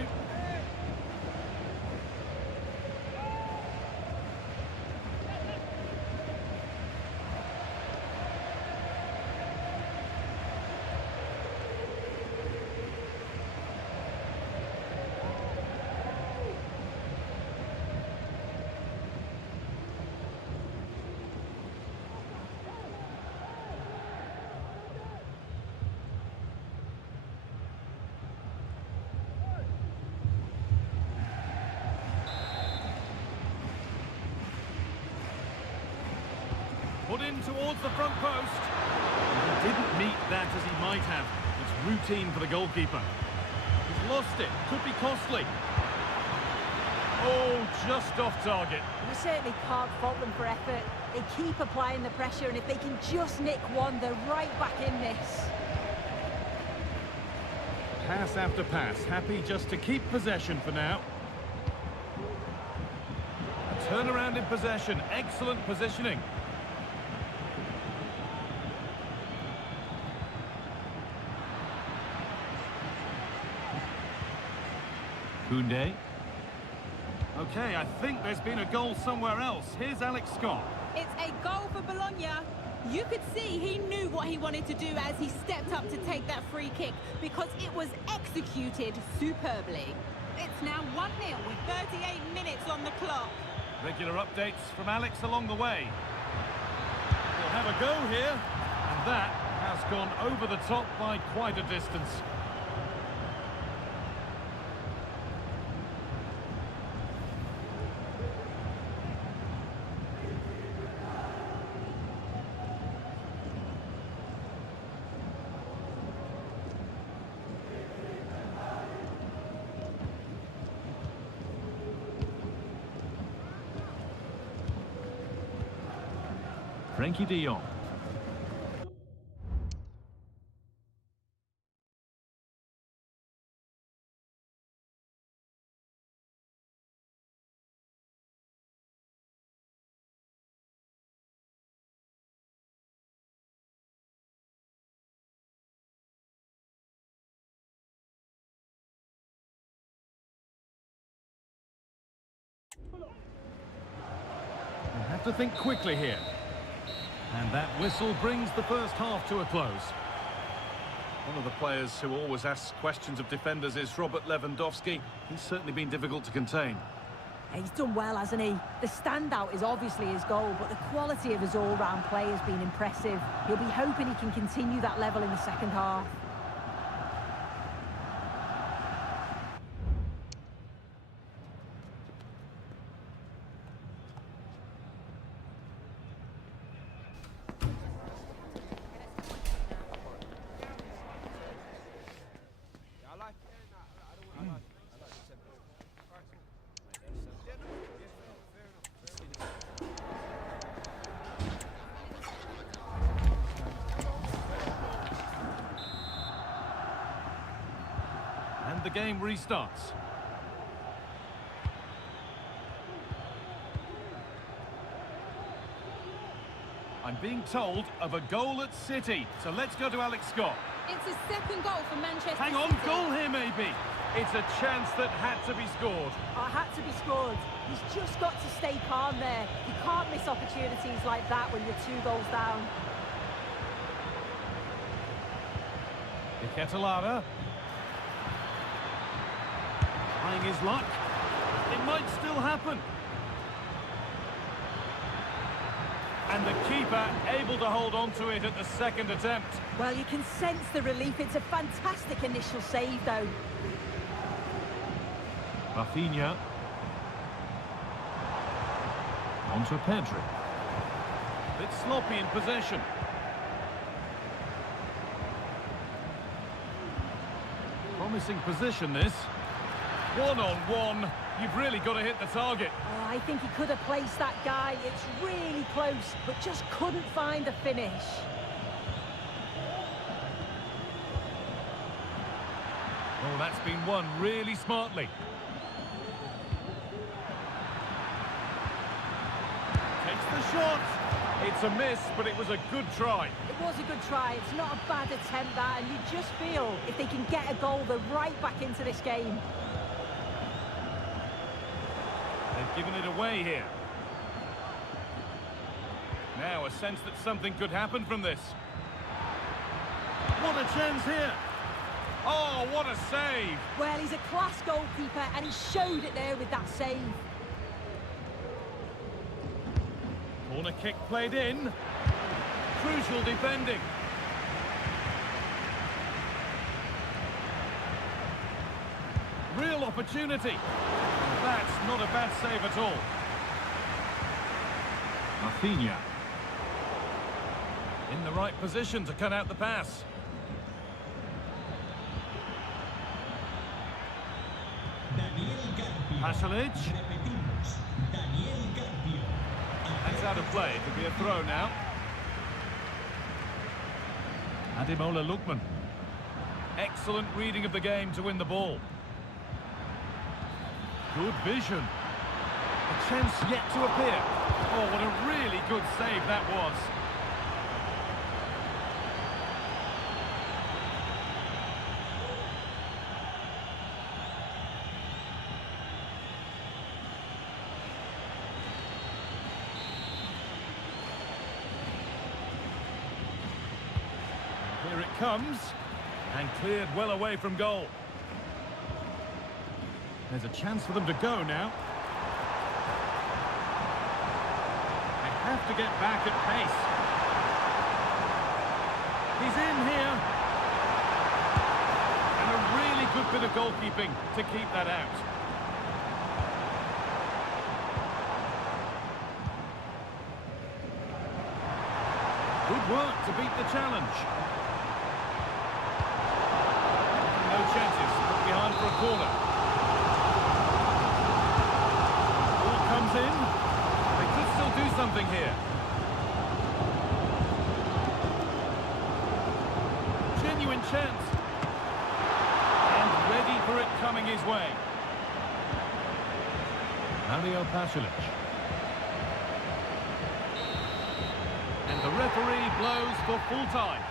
Put in towards the front post. He didn't meet that as he might have. It's routine for the goalkeeper. He's lost it. Could be costly. Oh, just off target. You certainly can't fault them for effort. They keep applying the pressure, and if they can just nick one, they're right back in this. Pass after pass. Happy just to keep possession for now. A turnaround in possession. Excellent positioning. Koundé. Okay, I think there's been a goal somewhere else. Here's Alex Scott. It's a goal for Bologna. You could see he knew what he wanted to do as he stepped up to take that free kick because it was executed superbly. It's now 1-0 with 38 minutes on the clock. Regular updates from Alex along the way. We'll have a go here, and that has gone over the top by quite a distance. Frankie de Jong. We'll have to think quickly here. And that whistle brings the first half to a close. One of the players who always asks questions of defenders is Robert Lewandowski. He's certainly been difficult to contain. He's done well, hasn't he? The standout is obviously his goal, but the quality of his all-round play has been impressive. He'll be hoping he can continue that level in the second half. game restarts. I'm being told of a goal at City, so let's go to Alex Scott. It's a second goal for Manchester Hang on, City. goal here maybe. It's a chance that had to be scored. Oh, had to be scored. He's just got to stay calm there. You can't miss opportunities like that when you're 2 goals down. Iketalada. Trying his luck. It might still happen. And the keeper able to hold on to it at the second attempt. Well, you can sense the relief. It's a fantastic initial save, though. Rafinha. On to Pedri. Bit sloppy in possession. Promising position, this. 1-on-1. You've really got to hit the target. Oh, I think he could have placed that guy. It's really close, but just couldn't find a finish. Oh, that's been won really smartly. Takes the shot. It's a miss, but it was a good try. It was a good try. It's not a bad attempt, that, and you just feel if they can get a goal, they're right back into this game. They've given it away here. Now a sense that something could happen from this. What a chance here. Oh, what a save. Well, he's a class goalkeeper, and he showed it there with that save. Corner kick played in. Crucial defending. Real opportunity. That's not a bad save at all. Rafinha. In the right position to cut out the pass. Pasalic. That's out of play. It could be a throw now. Ademola Lookman. Excellent reading of the game to win the ball. Good vision. A chance yet to appear. Oh, what a really good save that was. Here it comes. And cleared well away from goal. There's a chance for them to go now. They have to get back at pace. He's in here. And a really good bit of goalkeeping to keep that out. Good work to beat the challenge. No chances. Put behind for a corner. Comes in. They could still do something here. Genuine chance. And ready for it coming his way. Mario Pasalic. And the referee blows for full time.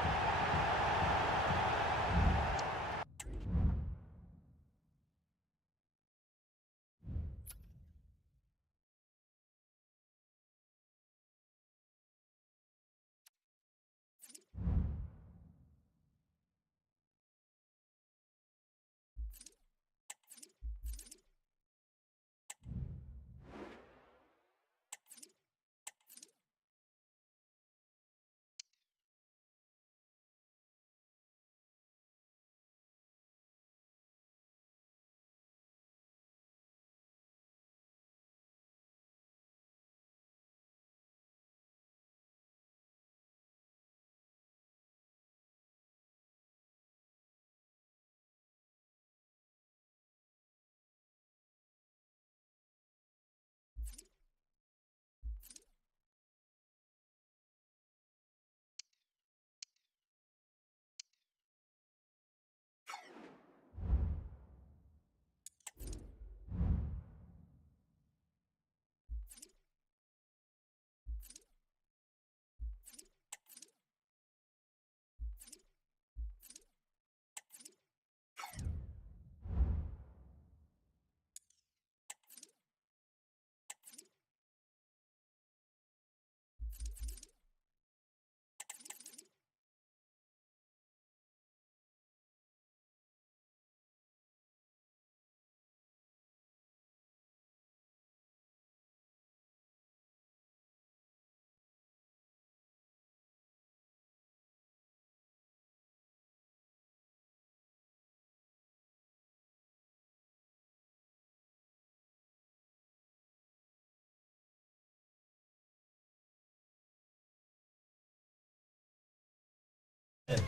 Telo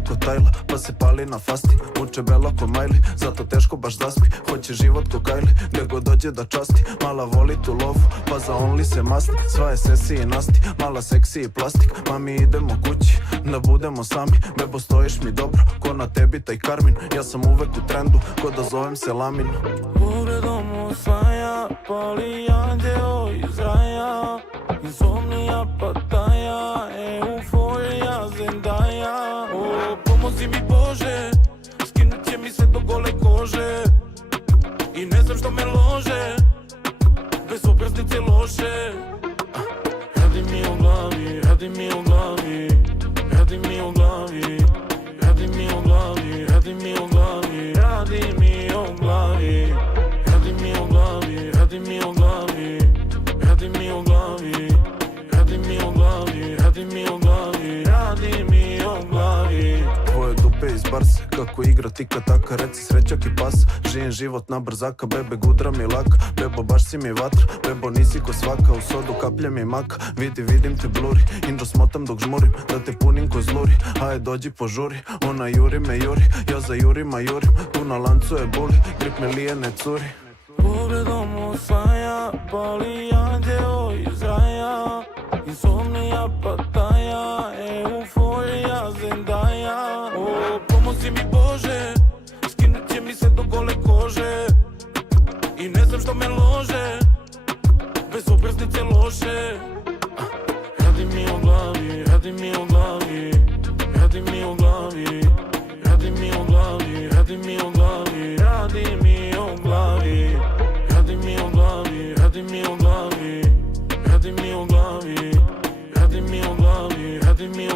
ko tajla, pa se pali na fasti. Uče bela ko Miley, zato teško baš zaspi. Hoće život ko Kylie, gdje god dođe da časti. Mala voli tu lovu, pa za only se masti. Sva je sesi i nasti, mala seksi i plastik. Mami idemo kući, da budemo sami. Bebo stojiš mi dobro, ko na tebi taj Karmin. Ja sam uvek u trendu, ko da zovem se Lamin. Pogledom osvaja, pali anđeo iz raja. Insomnija pataja, euforija zendaja. O, pomozi mi Bože, skinut će mi sve do gole kože. I ne znam što me lože, bez obraznice loše. Radi mi u glavi, radi mi u glavi, radi mi u glavi, radi mi u glavi, radi mi u glavi, radi mi u glavi, radi mi u glavi, radi mi u glavi, radi mi u glavi, radi mi u glavi, radi mi u glavi, radi mi u glavi. Tvoje dupe iz Barse, kako igra tika taka, reci srećak i pas. Živim život na brzaka, bebe gudra mi laka. Bebo baš si mi vatra, bebo nisi ko svaka. U sodu kaplje mi maka, vidim te bluri. Inđo smotam dok žmurim, da te punim ko zluri. Aje dođi požuri, ona juri me juri. Ja za jurima jurim, tu na lancu je buli. Grip me lijene curi. Pogledom osvaja, pali anđeo iz raja. Insomnija pataja, euforija zendaja. O, pomozi mi Bože, skinut će mi sve do gole kože. I ne znam što me lože, bez obraznice loše. Radi mi u glavi, radi mi u glavi, radi mi u glavi, radi mi u glavi, radi mi u glavi, radi mi u glavi, radi mi u glavi, radi mi u glavi, radi mi u glavi, radi mi u glavi, radi mi